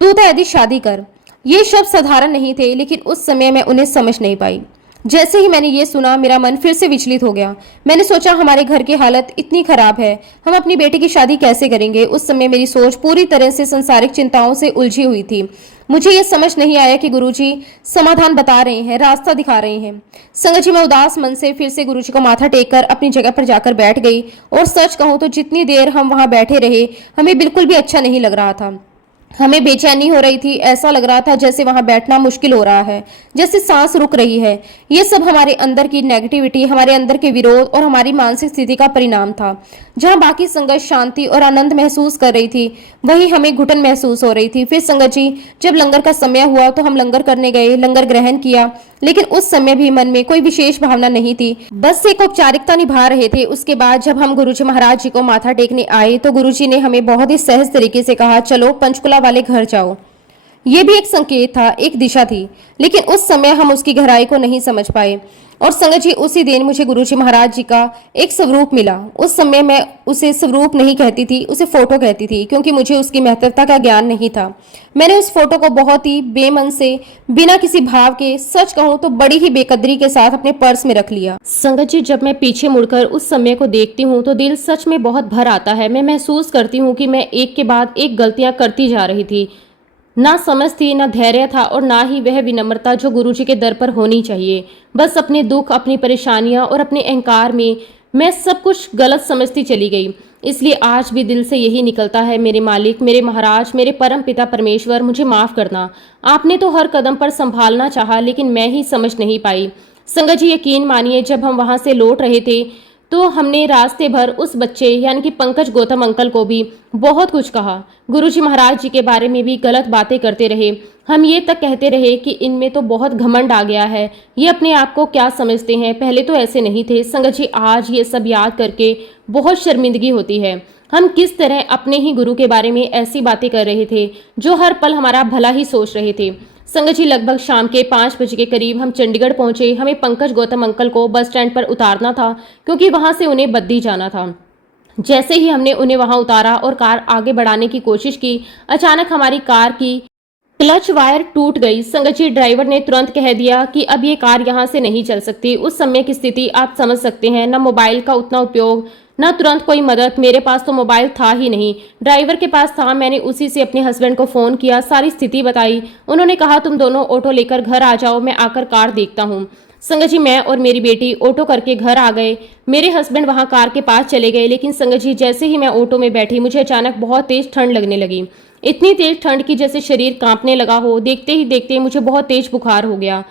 तू तो ऐदी शादी कर। ये शब्द साधारण नहीं थे, लेकिन उस समय मैं उन्हें समझ नहीं पाई। जैसे ही मैंने ये सुना, मेरा मन फिर से विचलित हो गया। मैंने सोचा, हमारे घर की हालत इतनी खराब है, हम अपनी बेटी की शादी कैसे करेंगे। उस समय मेरी सोच पूरी तरह से संसारिक चिंताओं से उलझी हुई थी। मुझे ये समझ नहीं आया कि गुरुजी समाधान बता रहे हैं, रास्ता दिखा रहे हैं। संगत जी, मैं उदास मन से फिर से गुरुजी को माथा टेककर अपनी जगह पर जाकर बैठ गई। और सच कहूं तो जितनी देर हम वहां बैठे रहे, हमें बिल्कुल भी अच्छा नहीं लग रहा था। हमें बेचैनी हो रही थी, ऐसा लग रहा था जैसे वहां बैठना मुश्किल हो रहा है, जैसे सांस रुक रही है। ये सब हमारे अंदर की नेगेटिविटी, हमारे अंदर के विरोध और हमारी मानसिक स्थिति का परिणाम था। जहां बाकी संगत शांति और आनंद महसूस कर रही थी, वहीं हमें घुटन महसूस हो रही थी। फिर संगत जी, जब लंगर का समय हुआ तो हम लंगर करने गए, लंगर ग्रहण किया, लेकिन उस समय भी मन में कोई विशेष भावना नहीं थी, बस एक औपचारिकता निभा रहे थे। उसके बाद जब हम गुरुजी महाराज जी को माथा टेकने आए तो गुरुजी ने हमें बहुत ही सहज तरीके से कहा, चलो पंचकुला वाले घर जाओ। ये भी एक संकेत था, एक दिशा थी, लेकिन उस समय हम उसकी गहराई को नहीं समझ पाए। और संगत जी, उसी दिन मुझे गुरुजी महाराज जी का एक स्वरूप मिला। उस समय मैं उसे स्वरूप नहीं कहती थी, उसे फोटो कहती थी, क्योंकि मुझे उसकी महत्वता का ज्ञान नहीं था। मैंने उस फोटो को बहुत ही बेमन से, बिना किसी भाव के, सच कहूं तो बड़ी ही बेकदरी के साथ अपने पर्स में रख लिया। संगत जी, जब मैं पीछे मुड़कर उस समय को देखती हूँ तो दिल सच में बहुत भर आता है। मैं महसूस करती हूँ कि मैं एक के बाद एक गलतियां करती जा रही थी। ना समझ थी, ना धैर्य था, और ना ही वह विनम्रता जो गुरुजी के दर पर होनी चाहिए। बस अपने दुख, अपनी परेशानियां और अपने अहंकार में मैं सब कुछ गलत समझती चली गई। इसलिए आज भी दिल से यही निकलता है, मेरे मालिक, मेरे महाराज, मेरे परम पिता परमेश्वर, मुझे माफ करना। आपने तो हर कदम पर संभालना चाहा, लेकिन मैं ही समझ नहीं पाई। संगत जी, यकीन मानिए, जब हम वहां से लौट रहे थे तो हमने रास्ते भर उस बच्चे यानी कि पंकज गौतम अंकल को भी बहुत कुछ कहा। गुरुजी महाराज जी के बारे में भी गलत बातें करते रहे। हम ये तक कहते रहे कि इनमें तो बहुत घमंड आ गया है, ये अपने आप को क्या समझते हैं, पहले तो ऐसे नहीं थे। संगत जी, आज ये सब याद करके बहुत शर्मिंदगी होती है। हम किस तरह अपने ही गुरु के बारे में ऐसी बातें कर रहे थे जो हर पल हमारा भला ही सोच रहे थे। संगत जी, लगभग शाम के 5 बजे के करीब हम चंडीगढ़ पहुंचे। हमें पंकज गौतम अंकल को बस स्टैंड पर उतारना था, क्योंकि वहां से उन्हें बद्दी जाना था। जैसे ही हमने उन्हें वहां उतारा और कार आगे बढ़ाने की कोशिश की, अचानक हमारी कार की क्लच वायर टूट गई। संगत जी, ड्राइवर ने तुरंत कह दिया कि अब ये कार यहाँ से नहीं चल सकती। उस समय की स्थिति आप समझ सकते हैं, न मोबाइल का उतना उपयोग, न तुरंत कोई मदद। मेरे पास तो मोबाइल था ही नहीं, ड्राइवर के पास था। मैंने उसी से अपने हस्बैंड को फ़ोन किया, सारी स्थिति बताई। उन्होंने कहा, तुम दोनों ऑटो लेकर घर आ जाओ, मैं आकर कार देखता हूँ। संगत जी, मैं और मेरी बेटी ऑटो करके घर आ गए। मेरे हस्बैंड वहां कार के पास चले गए, लेकिन संगत जी, जैसे ही मैं ऑटो में बैठी, मुझे अचानक बहुत तेज ठंड लगने लगी। इतनी तेज ठंड की जैसे शरीर कांपने लगा हो। देखते ही देखते मुझे बहुत तेज बुखार हो गया।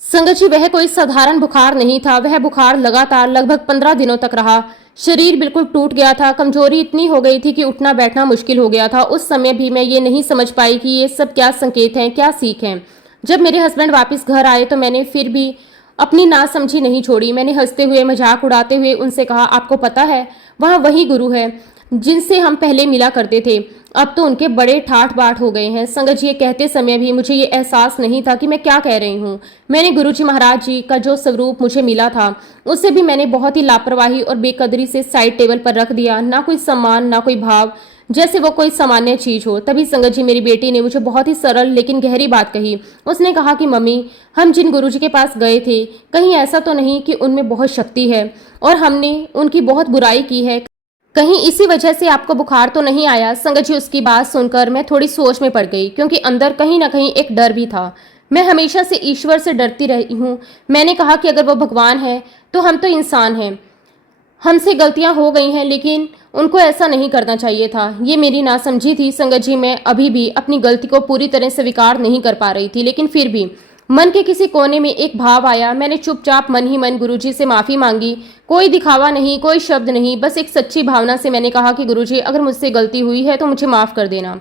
संगत जी, वह कोई साधारण बुखार नहीं था, वह बुखार लगातार लगभग 15 दिनों तक रहा। शरीर बिल्कुल टूट गया था, कमजोरी इतनी हो गई थी कि उठना बैठना मुश्किल हो गया था। उस समय भी मैं ये नहीं समझ पाई कि ये सब क्या संकेत हैं, क्या सीख हैं। जब मेरे हस्बैंड वापस घर आए तो मैंने फिर भी अपनी नासमझी नहीं छोड़ी। मैंने हंसते हुए, मजाक उड़ाते हुए उनसे कहा, आपको पता है, वहाँ वही गुरु है जिनसे हम पहले मिला करते थे, अब तो उनके बड़े ठाठ बाट हो गए हैं। संगत जी, ये कहते समय भी मुझे ये एहसास नहीं था कि मैं क्या कह रही हूँ। मैंने गुरुजी महाराज जी का जो स्वरूप मुझे मिला था, उससे भी मैंने बहुत ही लापरवाही और बेकदरी से साइड टेबल पर रख दिया। ना कोई सम्मान, ना कोई भाव, जैसे वो कोई सामान्य चीज हो। तभी संगत जी, मेरी बेटी ने मुझे बहुत ही सरल लेकिन गहरी बात कही। उसने कहा कि मम्मी, हम जिन गुरुजी के पास गए थे, कहीं ऐसा तो नहीं कि उनमें बहुत शक्ति है और हमने उनकी बहुत बुराई की है, कहीं इसी वजह से आपको बुखार तो नहीं आया। संगत जी, उसकी बात सुनकर मैं थोड़ी सोच में पड़ गई, क्योंकि अंदर कहीं ना कहीं एक डर भी था। मैं हमेशा से ईश्वर से डरती रही हूँ। मैंने कहा कि अगर वो भगवान है तो हम तो इंसान हैं, हमसे गलतियां हो गई हैं, लेकिन उनको ऐसा नहीं करना चाहिए था। ये मेरी नासमझी थी। संगत जी, मैं अभी भी अपनी गलती को पूरी तरह स्वीकार नहीं कर पा रही थी, लेकिन फिर भी मन के किसी कोने में एक भाव आया। मैंने चुपचाप मन ही मन गुरुजी से माफ़ी मांगी। कोई दिखावा नहीं, कोई शब्द नहीं, बस एक सच्ची भावना से मैंने कहा कि गुरुजी, अगर मुझसे गलती हुई है तो मुझे माफ़ कर देना।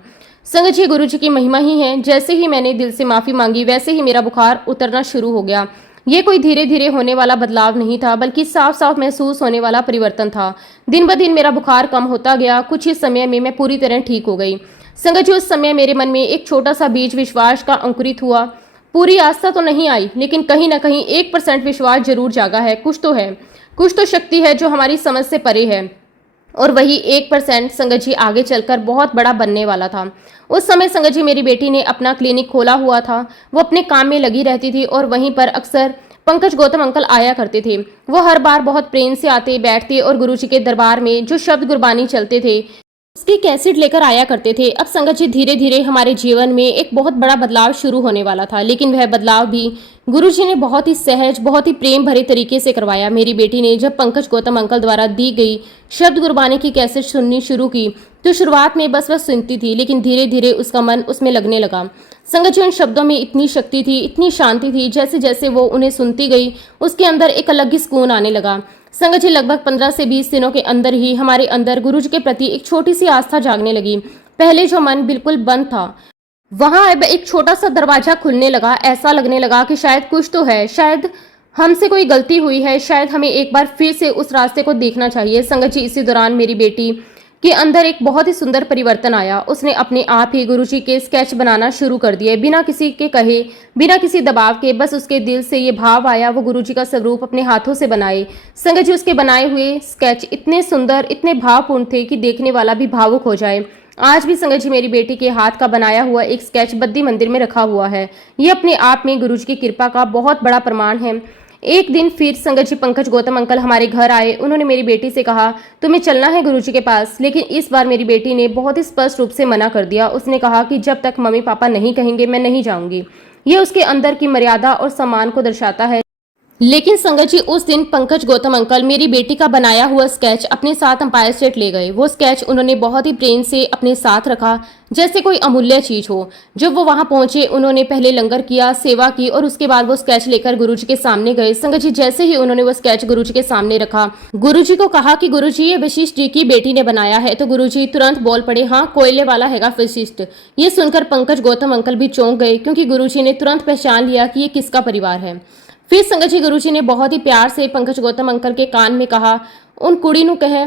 संगत जी, गुरुजी की महिमा ही है। जैसे ही मैंने दिल से माफ़ी मांगी, वैसे ही मेरा बुखार उतरना शुरू हो गया। ये कोई धीरे धीरे होने वाला बदलाव नहीं था, बल्कि साफ साफ महसूस होने वाला परिवर्तन था। दिन ब दिन मेरा बुखार कम होता गया। कुछ ही समय में मैं पूरी तरह ठीक हो गई। संगत जी, उस समय मेरे मन में एक छोटा सा बीज विश्वास का अंकुरित हुआ। पूरी आस्था तो नहीं आई, लेकिन कहीं ना कहीं 1% विश्वास जरूर जागा है। कुछ तो है, कुछ तो शक्ति है जो हमारी समझ से परे है, और वही 1% संगत जी आगे चलकर बहुत बड़ा बनने वाला था। उस समय संगत जी, मेरी बेटी ने अपना क्लिनिक खोला हुआ था। वो अपने काम में लगी रहती थी और वहीं पर अक्सर पंकज गौतम अंकल आया करते थे। वो हर बार बहुत प्रेम से आते, बैठते और गुरुजी के दरबार में जो शब्द गुरबानी चलते थे, उसकी कैसेट लेकर आया करते थे। अब संगत जी धीरे धीरे हमारे जीवन में एक बहुत बड़ा बदलाव शुरू होने वाला था, लेकिन वह बदलाव भी गुरुजी ने बहुत ही सहज, बहुत ही प्रेम भरे तरीके से करवाया। मेरी बेटी ने जब पंकज गौतम अंकल द्वारा दी गई शब्द गुरबानी की कैसेट सुननी शुरू की तो शुरुआत में बस वह सुनती थी, लेकिन धीरे धीरे उसका मन उसमें लगने लगा। संगत जी उन शब्दों में इतनी शक्ति थी, इतनी शांति थी, जैसे जैसे वो उन्हें सुनती गई उसके अंदर एक अलग ही सुकून आने लगा। संगत जी लगभग 15 से 20 दिनों के अंदर ही हमारे अंदर गुरुजी के प्रति एक छोटी सी आस्था जागने लगी। पहले जो मन बिल्कुल बंद था वहां अब एक छोटा सा दरवाजा खुलने लगा। ऐसा लगने लगा कि शायद कुछ तो है, शायद हमसे कोई गलती हुई है, शायद हमें एक बार फिर से उस रास्ते को देखना चाहिए। संगत जी इसी दौरान मेरी बेटी के अंदर एक बहुत ही सुंदर परिवर्तन आया। उसने अपने आप ही गुरुजी के स्केच बनाना शुरू कर दिए, बिना किसी के कहे, बिना किसी दबाव के। बस उसके दिल से ये भाव आया वो गुरुजी का स्वरूप अपने हाथों से बनाए। संगत जी उसके बनाए हुए स्केच इतने सुंदर, इतने भावपूर्ण थे कि देखने वाला भी भावुक हो जाए। आज भी संगत जी मेरी बेटी के हाथ का बनाया हुआ एक स्केच बद्दी मंदिर में रखा हुआ है। ये अपने आप में गुरुजी की कृपा का बहुत बड़ा प्रमाण है। एक दिन फिर संगत जी पंकज गौतम अंकल हमारे घर आए। उन्होंने मेरी बेटी से कहा तुम्हें चलना है गुरुजी के पास, लेकिन इस बार मेरी बेटी ने बहुत ही स्पष्ट रूप से मना कर दिया। उसने कहा कि जब तक मम्मी पापा नहीं कहेंगे मैं नहीं जाऊंगी। ये उसके अंदर की मर्यादा और सम्मान को दर्शाता है। लेकिन संगत जी उस दिन पंकज गौतम अंकल मेरी बेटी का बनाया हुआ स्केच अपने साथ अंपायर स्टेट ले गए। वो स्केच उन्होंने बहुत ही प्रेम से अपने साथ रखा जैसे कोई अमूल्य चीज हो। जब वो वहां पहुंचे उन्होंने पहले लंगर किया, सेवा की और उसके बाद वो स्केच लेकर गुरुजी के सामने गए। संगत जी जैसे ही उन्होंने वो स्केच गुरुजी के सामने रखा, गुरुजी को कहा कि गुरुजी ये वशिष्ठ जी की बेटी ने बनाया है, तो गुरुजी तुरंत बोल पड़े हाँ कोयले वाला हैगा वशिष्ठ। ये सुनकर पंकज गौतम अंकल भी चौंक गए, क्योंकि गुरुजी ने तुरंत पहचान लिया कि ये किसका परिवार है। फिर संगत जी गुरुजी ने बहुत ही प्यार से पंकज गौतम अंकल के कान में कहा उन कुड़ी नू कहे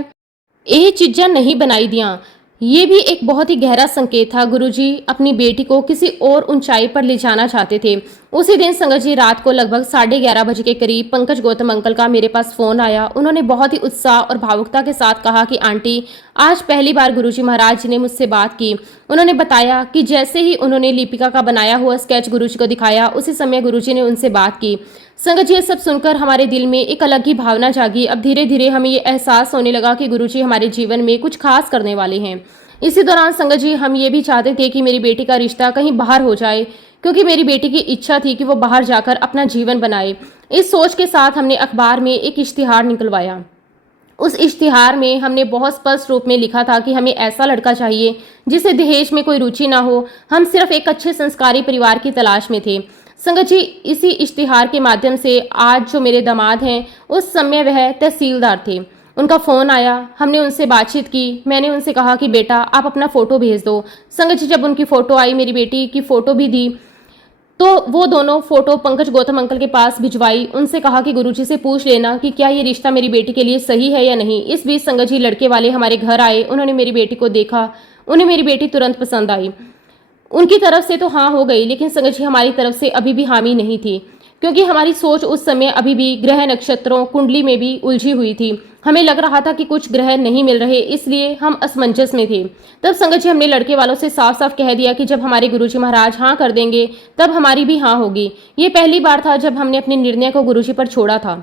ਇਹ चीज़ां नहीं बनाई दियां। ये भी एक बहुत ही गहरा संकेत था। गुरुजी अपनी बेटी को किसी और ऊंचाई पर ले जाना चाहते थे। उसी दिन संगत जी रात को लगभग 11:30 बजे के करीब पंकज गौतम अंकल का मेरे पास फोन आया। उन्होंने बहुत ही उत्साह और भावुकता के साथ कहा कि आंटी आज पहली बार गुरुजी महाराज जी ने मुझसे बात की। उन्होंने बताया कि जैसे ही उन्होंने लिपिका का बनाया हुआ स्केच गुरुजी को दिखाया उसी समय गुरुजी ने उनसे बात की। संगत जी ये सब सुनकर हमारे दिल में एक अलग ही भावना जागी। अब धीरे धीरे हमें ये एहसास होने लगा कि गुरुजी हमारे जीवन में कुछ खास करने वाले हैं। इसी दौरान संगत जी हम ये भी चाहते थे कि मेरी बेटी का रिश्ता कहीं बाहर हो जाए, क्योंकि मेरी बेटी की इच्छा थी कि वो बाहर जाकर अपना जीवन बनाए। इस सोच के साथ हमने अखबार में एक इश्तिहार निकलवाया। उस इश्तिहार में हमने बहुत स्पष्ट रूप में लिखा था कि हमें ऐसा लड़का चाहिए जिसे दहेज में कोई रुचि ना हो। हम सिर्फ एक अच्छे संस्कारी परिवार की तलाश में थे। संगत जी इसी इश्तिहार के माध्यम से आज जो मेरे दामाद हैं उस समय वह तहसीलदार थे। उनका फ़ोन आया, हमने उनसे बातचीत की। मैंने उनसे कहा कि बेटा आप अपना फ़ोटो भेज दो। संगत जी जब उनकी फ़ोटो आई, मेरी बेटी की फ़ोटो भी दी, तो वो दोनों फ़ोटो पंकज गौतम अंकल के पास भिजवाई। उनसे कहा कि गुरुजी से पूछ लेना कि क्या ये रिश्ता मेरी बेटी के लिए सही है या नहीं। इस बीच संगत जी लड़के वाले हमारे घर आए। उन्होंने मेरी बेटी को देखा, उन्हें मेरी बेटी तुरंत पसंद आई। उनकी तरफ से तो हाँ हो गई, लेकिन संगत जी हमारी तरफ से अभी भी हामी नहीं थी, क्योंकि हमारी सोच उस समय अभी भी ग्रह नक्षत्रों कुंडली में भी उलझी हुई थी। हमें लग रहा था कि कुछ ग्रह नहीं मिल रहे, इसलिए हम असमंजस में थे। तब संगत जी हमने लड़के वालों से साफ साफ कह दिया कि जब हमारे गुरुजी महाराज हाँ कर देंगे तब हमारी भी हाँ होगी। ये पहली बार था जब हमने अपने निर्णय को गुरुजी पर छोड़ा था।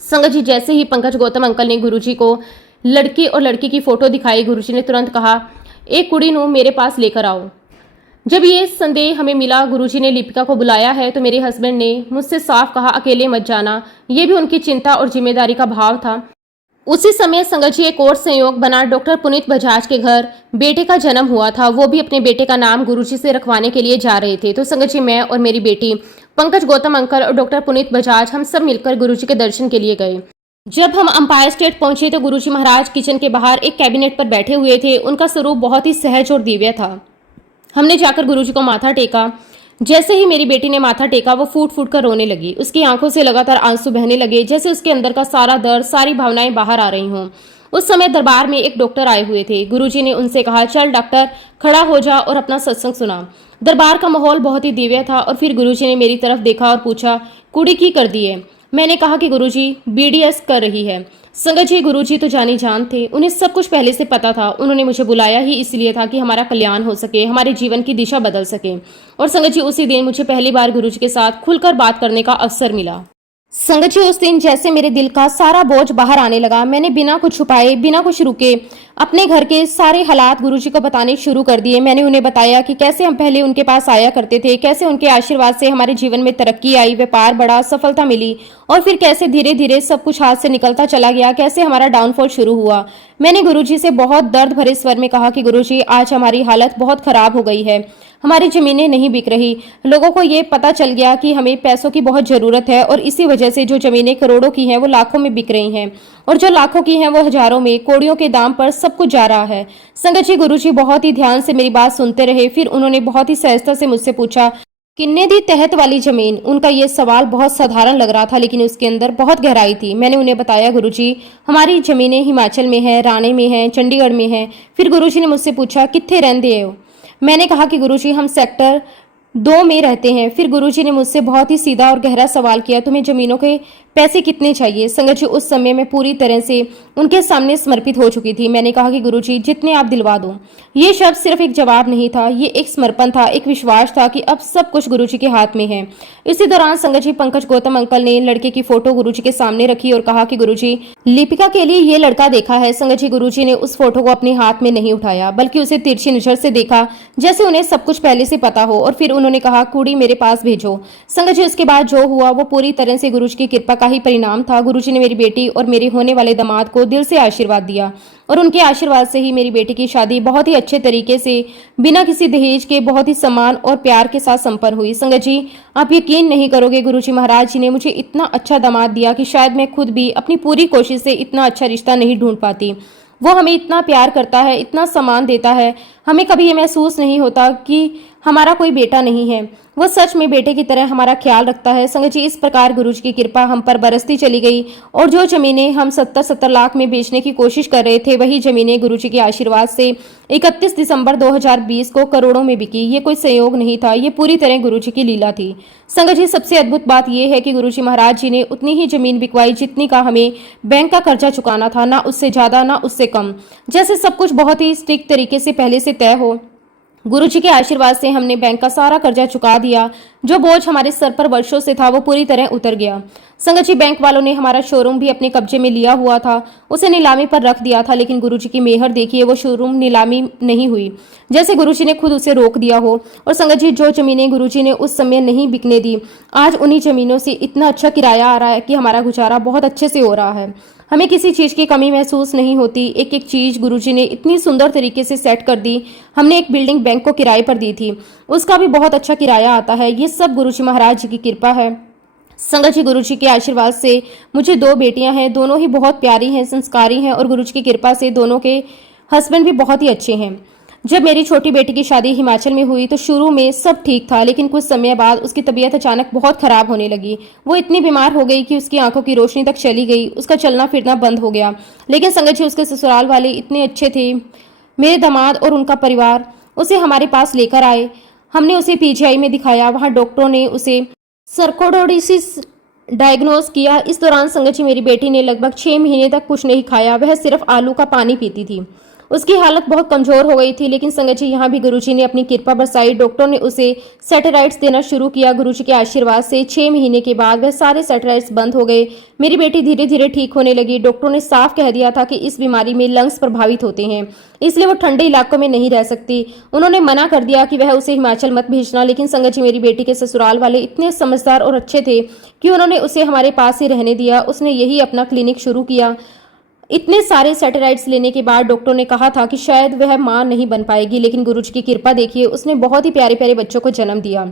संगत जी जैसे ही पंकज गौतम अंकल ने गुरुजी को लड़की और लड़की की फोटो दिखाई, गुरुजी ने तुरंत कहा एक कुड़ी नू मेरे पास लेकर आओ। जब ये संदेह हमें मिला गुरुजी ने लिपिका को बुलाया है, तो मेरे हस्बैंड ने मुझसे साफ कहा अकेले मत जाना। ये भी उनकी चिंता और जिम्मेदारी का भाव था। उसी समय संगत जी एक और संयोग बना। डॉक्टर पुनीत बजाज के घर बेटे का जन्म हुआ था। वो भी अपने बेटे का नाम गुरुजी से रखवाने के लिए जा रहे थे। तो संगत जी मैं और मेरी बेटी पंकज गौतम अंकल और डॉक्टर पुनीत बजाज हम सब मिलकर गुरुजी के दर्शन के लिए गए। जब हम अंपायर स्टेट पहुंचे तो गुरुजी महाराज किचन के बाहर एक कैबिनेट पर बैठे हुए थे। उनका स्वरूप बहुत ही सहज और दिव्य था। हमने जाकर गुरुजी को माथा टेका। जैसे ही मेरी बेटी ने माथा टेका वो फूट फूट कर रोने लगी। उसकी आंखों से लगातार आंसू बहने लगे, जैसे उसके अंदर का सारा दर्द, सारी भावनाएं बाहर आ रही हों। उस समय दरबार में एक डॉक्टर आए हुए थे। गुरुजी ने उनसे कहा चल डॉक्टर खड़ा हो जा और अपना सत्संग सुना। दरबार का माहौल बहुत ही दिव्य था। और फिर गुरुजी ने मेरी तरफ देखा और पूछा कुड़ी की कर दी है। मैंने कहा कि गुरुजी BDS कर रही है। संगत जी गुरुजी तो जानी जान थे, उन्हें सब कुछ पहले से पता था। उन्होंने मुझे बुलाया ही इसलिए था कि हमारा कल्याण हो सके, हमारे जीवन की दिशा बदल सके। और संगत जी उसी दिन मुझे पहली बार गुरुजी के साथ खुलकर बात करने का अवसर मिला। संगत जी, उस दिन जैसे मेरे दिल का सारा बोझ बाहर आने लगा, मैंने बिना कुछ छुपाए, बिना कुछ रुके अपने घर के सारे हालात गुरुजी को बताने शुरू कर दिए। मैंने उन्हें बताया कि कैसे हम पहले उनके पास आया करते थे, कैसे उनके आशीर्वाद से हमारे जीवन में तरक्की आई, व्यापार बढ़ा, सफलता मिली और फिर कैसे धीरे धीरे सब कुछ हाथ से निकलता चला गया, कैसे हमारा डाउनफॉल शुरू हुआ। मैंने गुरुजी से बहुत दर्द भरे स्वर में कहा कि गुरुजी, आज हमारी हालत बहुत खराब हो गई है, हमारी जमीनें नहीं बिक रही, लोगों को ये पता चल गया कि हमें पैसों की बहुत जरूरत है और इसी वजह से जो जमीनें करोड़ों की हैं वो लाखों में बिक रही हैं और जो लाखों की हैं वो हजारों में, कौड़ियों के दाम पर सब कुछ जा रहा है। संगत जी, गुरुजी बहुत ही ध्यान से मेरी बात सुनते रहे। फिर उन्होंने बहुत ही सहजता से मुझसे पूछा, किन्ने दी तहत वाली जमीन। उनका ये सवाल बहुत साधारण लग रहा था लेकिन उसके अंदर बहुत गहराई थी। मैंने उन्हें बताया, गुरुजी, हमारी जमीनें हिमाचल में है, राणे में है, चंडीगढ़ में है। फिर गुरुजी ने मुझसे पूछा, कित्थे रहंदे हो। मैंने कहा कि गुरुजी, हम सेक्टर 2 में रहते हैं। फिर गुरुजी ने मुझसे बहुत ही सीधा और गहरा सवाल किया, तुम्हें जमीनों के पैसे कितने चाहिए। संगत जी, उस समय मैं पूरी तरह से उनके सामने समर्पित हो चुकी थी। मैंने कहा कि गुरुजी, जितने आप दिलवा दो। ये शब्द सिर्फ एक जवाब नहीं था, ये एक समर्पण था, एक विश्वास था कि अब सब कुछ गुरुजी के हाथ में है। इसी दौरान संगत जी, पंकज गौतम अंकल ने लड़के की फोटो गुरुजी के सामने रखी और कहा कि गुरुजी, लिपिका के लिए ये लड़का देखा है। संगत जी, गुरुजी ने उस फोटो को अपने हाथ में नहीं उठाया बल्कि उसे तिरछी नजर से देखा, जैसे उन्हें सब कुछ पहले से पता हो, और फिर उन्होंने कहा, कुड़ी मेरे पास भेजो। संगत जी, उसके बाद जो हुआ वो पूरी तरह से गुरुजी की कृपा का ही परिणाम था। गुरुजी ने मेरी बेटी और मेरे होने वाले दामाद को दिल से आशीर्वाद दिया और उनके आशीर्वाद से ही मेरी बेटी की शादी बहुत ही अच्छे तरीके से, बिना किसी दहेज के, बहुत ही सम्मान और प्यार के साथ संपन्न हुई। संगत जी, आप यकीन नहीं करोगे, गुरुजी महाराज जी ने मुझे इतना अच्छा दामाद दिया कि शायद मैं खुद भी अपनी पूरी कोशिश से इतना अच्छा रिश्ता नहीं ढूंढ पाती। वो हमें इतना प्यार करता है, इतना सम्मान देता है, हमें कभी ये महसूस नहीं होता कि हमारा कोई बेटा नहीं है। वो सच में बेटे की तरह हमारा ख्याल रखता है। संगत जी, इस प्रकार गुरुजी की कृपा हम पर बरसती चली गई और जो जमीनें हम 70-70 लाख में बेचने की कोशिश कर रहे थे, वही जमीनें गुरुजी के आशीर्वाद से 31 दिसंबर 2020 को करोड़ों में बिकी। ये कोई संयोग नहीं था, ये पूरी तरह गुरुजी की लीला थी। संगत जी, सबसे अद्भुत बात यह है कि गुरुजी महाराज जी ने उतनी ही जमीन बिकवाई जितनी का हमें बैंक का कर्जा चुकाना था, ना उससे ज्यादा ना उससे कम। जैसे सब कुछ बहुत ही स्ट्रिक्ट तरीके से पहले से तय हो। गुरुजी के आशीर्वाद से हमने बैंक का सारा कर्जा चुका दिया। जो बोझ हमारे सर पर वर्षों से था वो पूरी तरह उतर गया। संगत जी, बैंक वालों ने हमारा शोरूम भी अपने कब्जे में लिया हुआ था, उसे नीलामी पर रख दिया था, लेकिन गुरुजी की मेहर देखिए, वो शोरूम नीलामी नहीं हुई, जैसे गुरुजी ने खुद उसे रोक दिया हो। और संगत जी, जो जमीनें गुरुजी ने उस समय नहीं बिकने दी, आज उन्हीं जमीनों से इतना अच्छा किराया आ रहा है कि हमारा गुजारा बहुत अच्छे से हो रहा है। हमें किसी चीज की कमी महसूस नहीं होती। एक एक चीज गुरुजी ने इतनी सुंदर तरीके से सेट कर दी। हमने एक बिल्डिंग बैंक को किराए पर दी थी, उसका भी बहुत अच्छा किराया आता है। ये सब गुरुजी महाराज जी की कृपा है। संगत जी, गुरुजी के आशीर्वाद से मुझे 2 बेटियां हैं, दोनों ही बहुत प्यारी हैं, संस्कारी हैं और गुरुजी की कृपा से दोनों के हस्बैंड भी बहुत ही अच्छे हैं। जब मेरी छोटी बेटी की शादी हिमाचल में हुई तो शुरू में सब ठीक था, लेकिन कुछ समय बाद उसकी तबीयत अचानक बहुत खराब होने लगी। वो इतनी बीमार हो गई कि उसकी आंखों की रोशनी तक चली गई, उसका चलना फिरना बंद हो गया। लेकिन संगत जी, उसके ससुराल वाले इतने अच्छे थे, मेरे दामाद और उनका परिवार उसे हमारे पास लेकर आए। हमने उसे पीजीआई में दिखाया, वहाँ डॉक्टरों ने उसे सर्कोडोसिस डायग्नोज किया। इस दौरान संगत जी, मेरी बेटी ने लगभग 6 महीने तक कुछ नहीं खाया, वह सिर्फ आलू का पानी पीती थी। उसकी हालत बहुत कमजोर हो गई थी, लेकिन संगत जी, यहाँ भी गुरुजी ने अपनी कृपा बरसाई। डॉक्टरों ने उसे सेटेराइड्स देना शुरू किया। गुरुजी के आशीर्वाद से 6 महीने के बाद वह सारे सेटेराइड्स बंद हो गए। मेरी बेटी धीरे धीरे ठीक होने लगी। डॉक्टरों ने साफ कह दिया था कि इस बीमारी में लंग्स प्रभावित होते हैं, इसलिए वो ठंडे इलाकों में नहीं रह सकती। उन्होंने मना कर दिया कि वह उसे हिमाचल मत भेजना, लेकिन संगत जी, मेरी बेटी के ससुराल वाले इतने समझदार और अच्छे थे कि उन्होंने उसे हमारे पास ही रहने दिया। उसने यही अपना क्लिनिक शुरू किया। इतने सारे सेटेराइड्स लेने के बाद डॉक्टरों ने कहा था कि शायद वह मां नहीं बन पाएगी, लेकिन गुरुजी की कृपा देखिए, उसने बहुत ही प्यारे प्यारे बच्चों को जन्म दिया।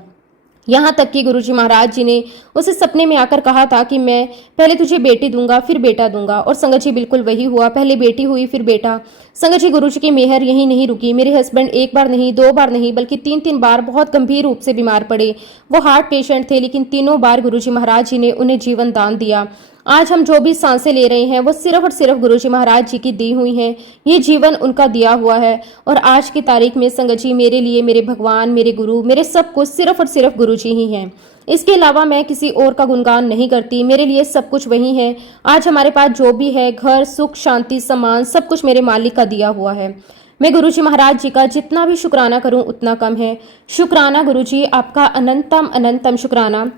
यहाँ तक कि गुरुजी महाराज जी ने उसे सपने में आकर कहा था कि मैं पहले तुझे बेटी दूंगा फिर बेटा दूंगा, और संगत जी, बिल्कुल वही हुआ। पहले बेटी हुई फिर बेटा। संगत जी, गुरुजी की मेहर यहीं नहीं रुकी। मेरे हस्बैंड एक बार नहीं, 2 बार नहीं, बल्कि 3-3 बार बहुत गंभीर रूप से बीमार पड़े। वो हार्ट पेशेंट थे, लेकिन तीनों बार गुरुजी महाराज जी ने उन्हें जीवन दान दिया। आज हम जो भी सांसें ले रहे हैं वो सिर्फ और सिर्फ गुरुजी महाराज जी की दी हुई हैं। ये जीवन उनका दिया हुआ है। और आज की तारीख में संगत जी, मेरे लिए मेरे भगवान, मेरे गुरु, मेरे सब कुछ सिर्फ और सिर्फ गुरुजी ही हैं। इसके अलावा मैं किसी और का गुणगान नहीं करती। मेरे लिए सब कुछ वही है। आज हमारे पास जो भी है, घर, सुख, शांति, सम्मान, सब कुछ मेरे मालिक का दिया हुआ है। मैं गुरुजी महाराज जी का जितना भी शुक्राना करूं उतना कम है। शुक्राना गुरुजी, आपका अनंतम अनंतम शुक्राना।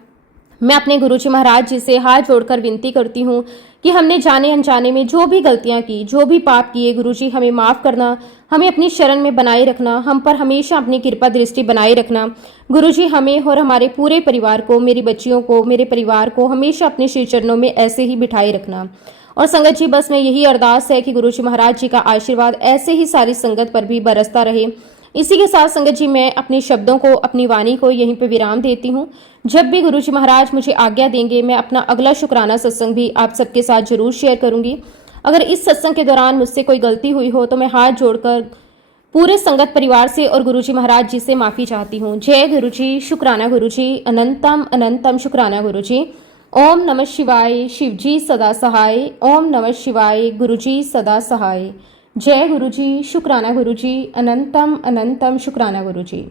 मैं अपने गुरुजी महाराज जी से हाथ जोड़कर विनती करती हूँ कि हमने जाने अनजाने में जो भी गलतियाँ की, जो भी पाप किए, गुरुजी हमें माफ़ करना, हमें अपनी शरण में बनाए रखना, हम पर हमेशा अपनी कृपा दृष्टि बनाए रखना। गुरुजी हमें और हमारे पूरे परिवार को, मेरी बच्चियों को, मेरे परिवार को हमेशा अपने श्री चरणों में ऐसे ही बिठाए रखना। और संगत जी, बस मैं यही अरदास है कि गुरुजी महाराज जी का आशीर्वाद ऐसे ही सारी संगत पर भी बरसता रहे। इसी के साथ संगत जी, मैं अपने शब्दों को, अपनी वाणी को यहीं पे विराम देती हूँ। जब भी गुरुजी महाराज मुझे आज्ञा देंगे, मैं अपना अगला शुक्राना सत्संग भी आप सबके साथ जरूर शेयर करूंगी। अगर इस सत्संग के दौरान मुझसे कोई गलती हुई हो तो मैं हाथ जोड़कर पूरे संगत परिवार से और गुरुजी महाराज जी से माफी चाहती हूँ। जय गुरुजी, शुक्राना गुरुजी, अनंतम अनंतम शुक्राना गुरुजी। ओम नमः शिवाय, शिवजी सदा सहाय। ओम नमः शिवाय, गुरुजी सदा सहाय। जय गुरुजी, शुक्राना गुरुजी, अनंतम अनंतम शुक्राना गुरुजी।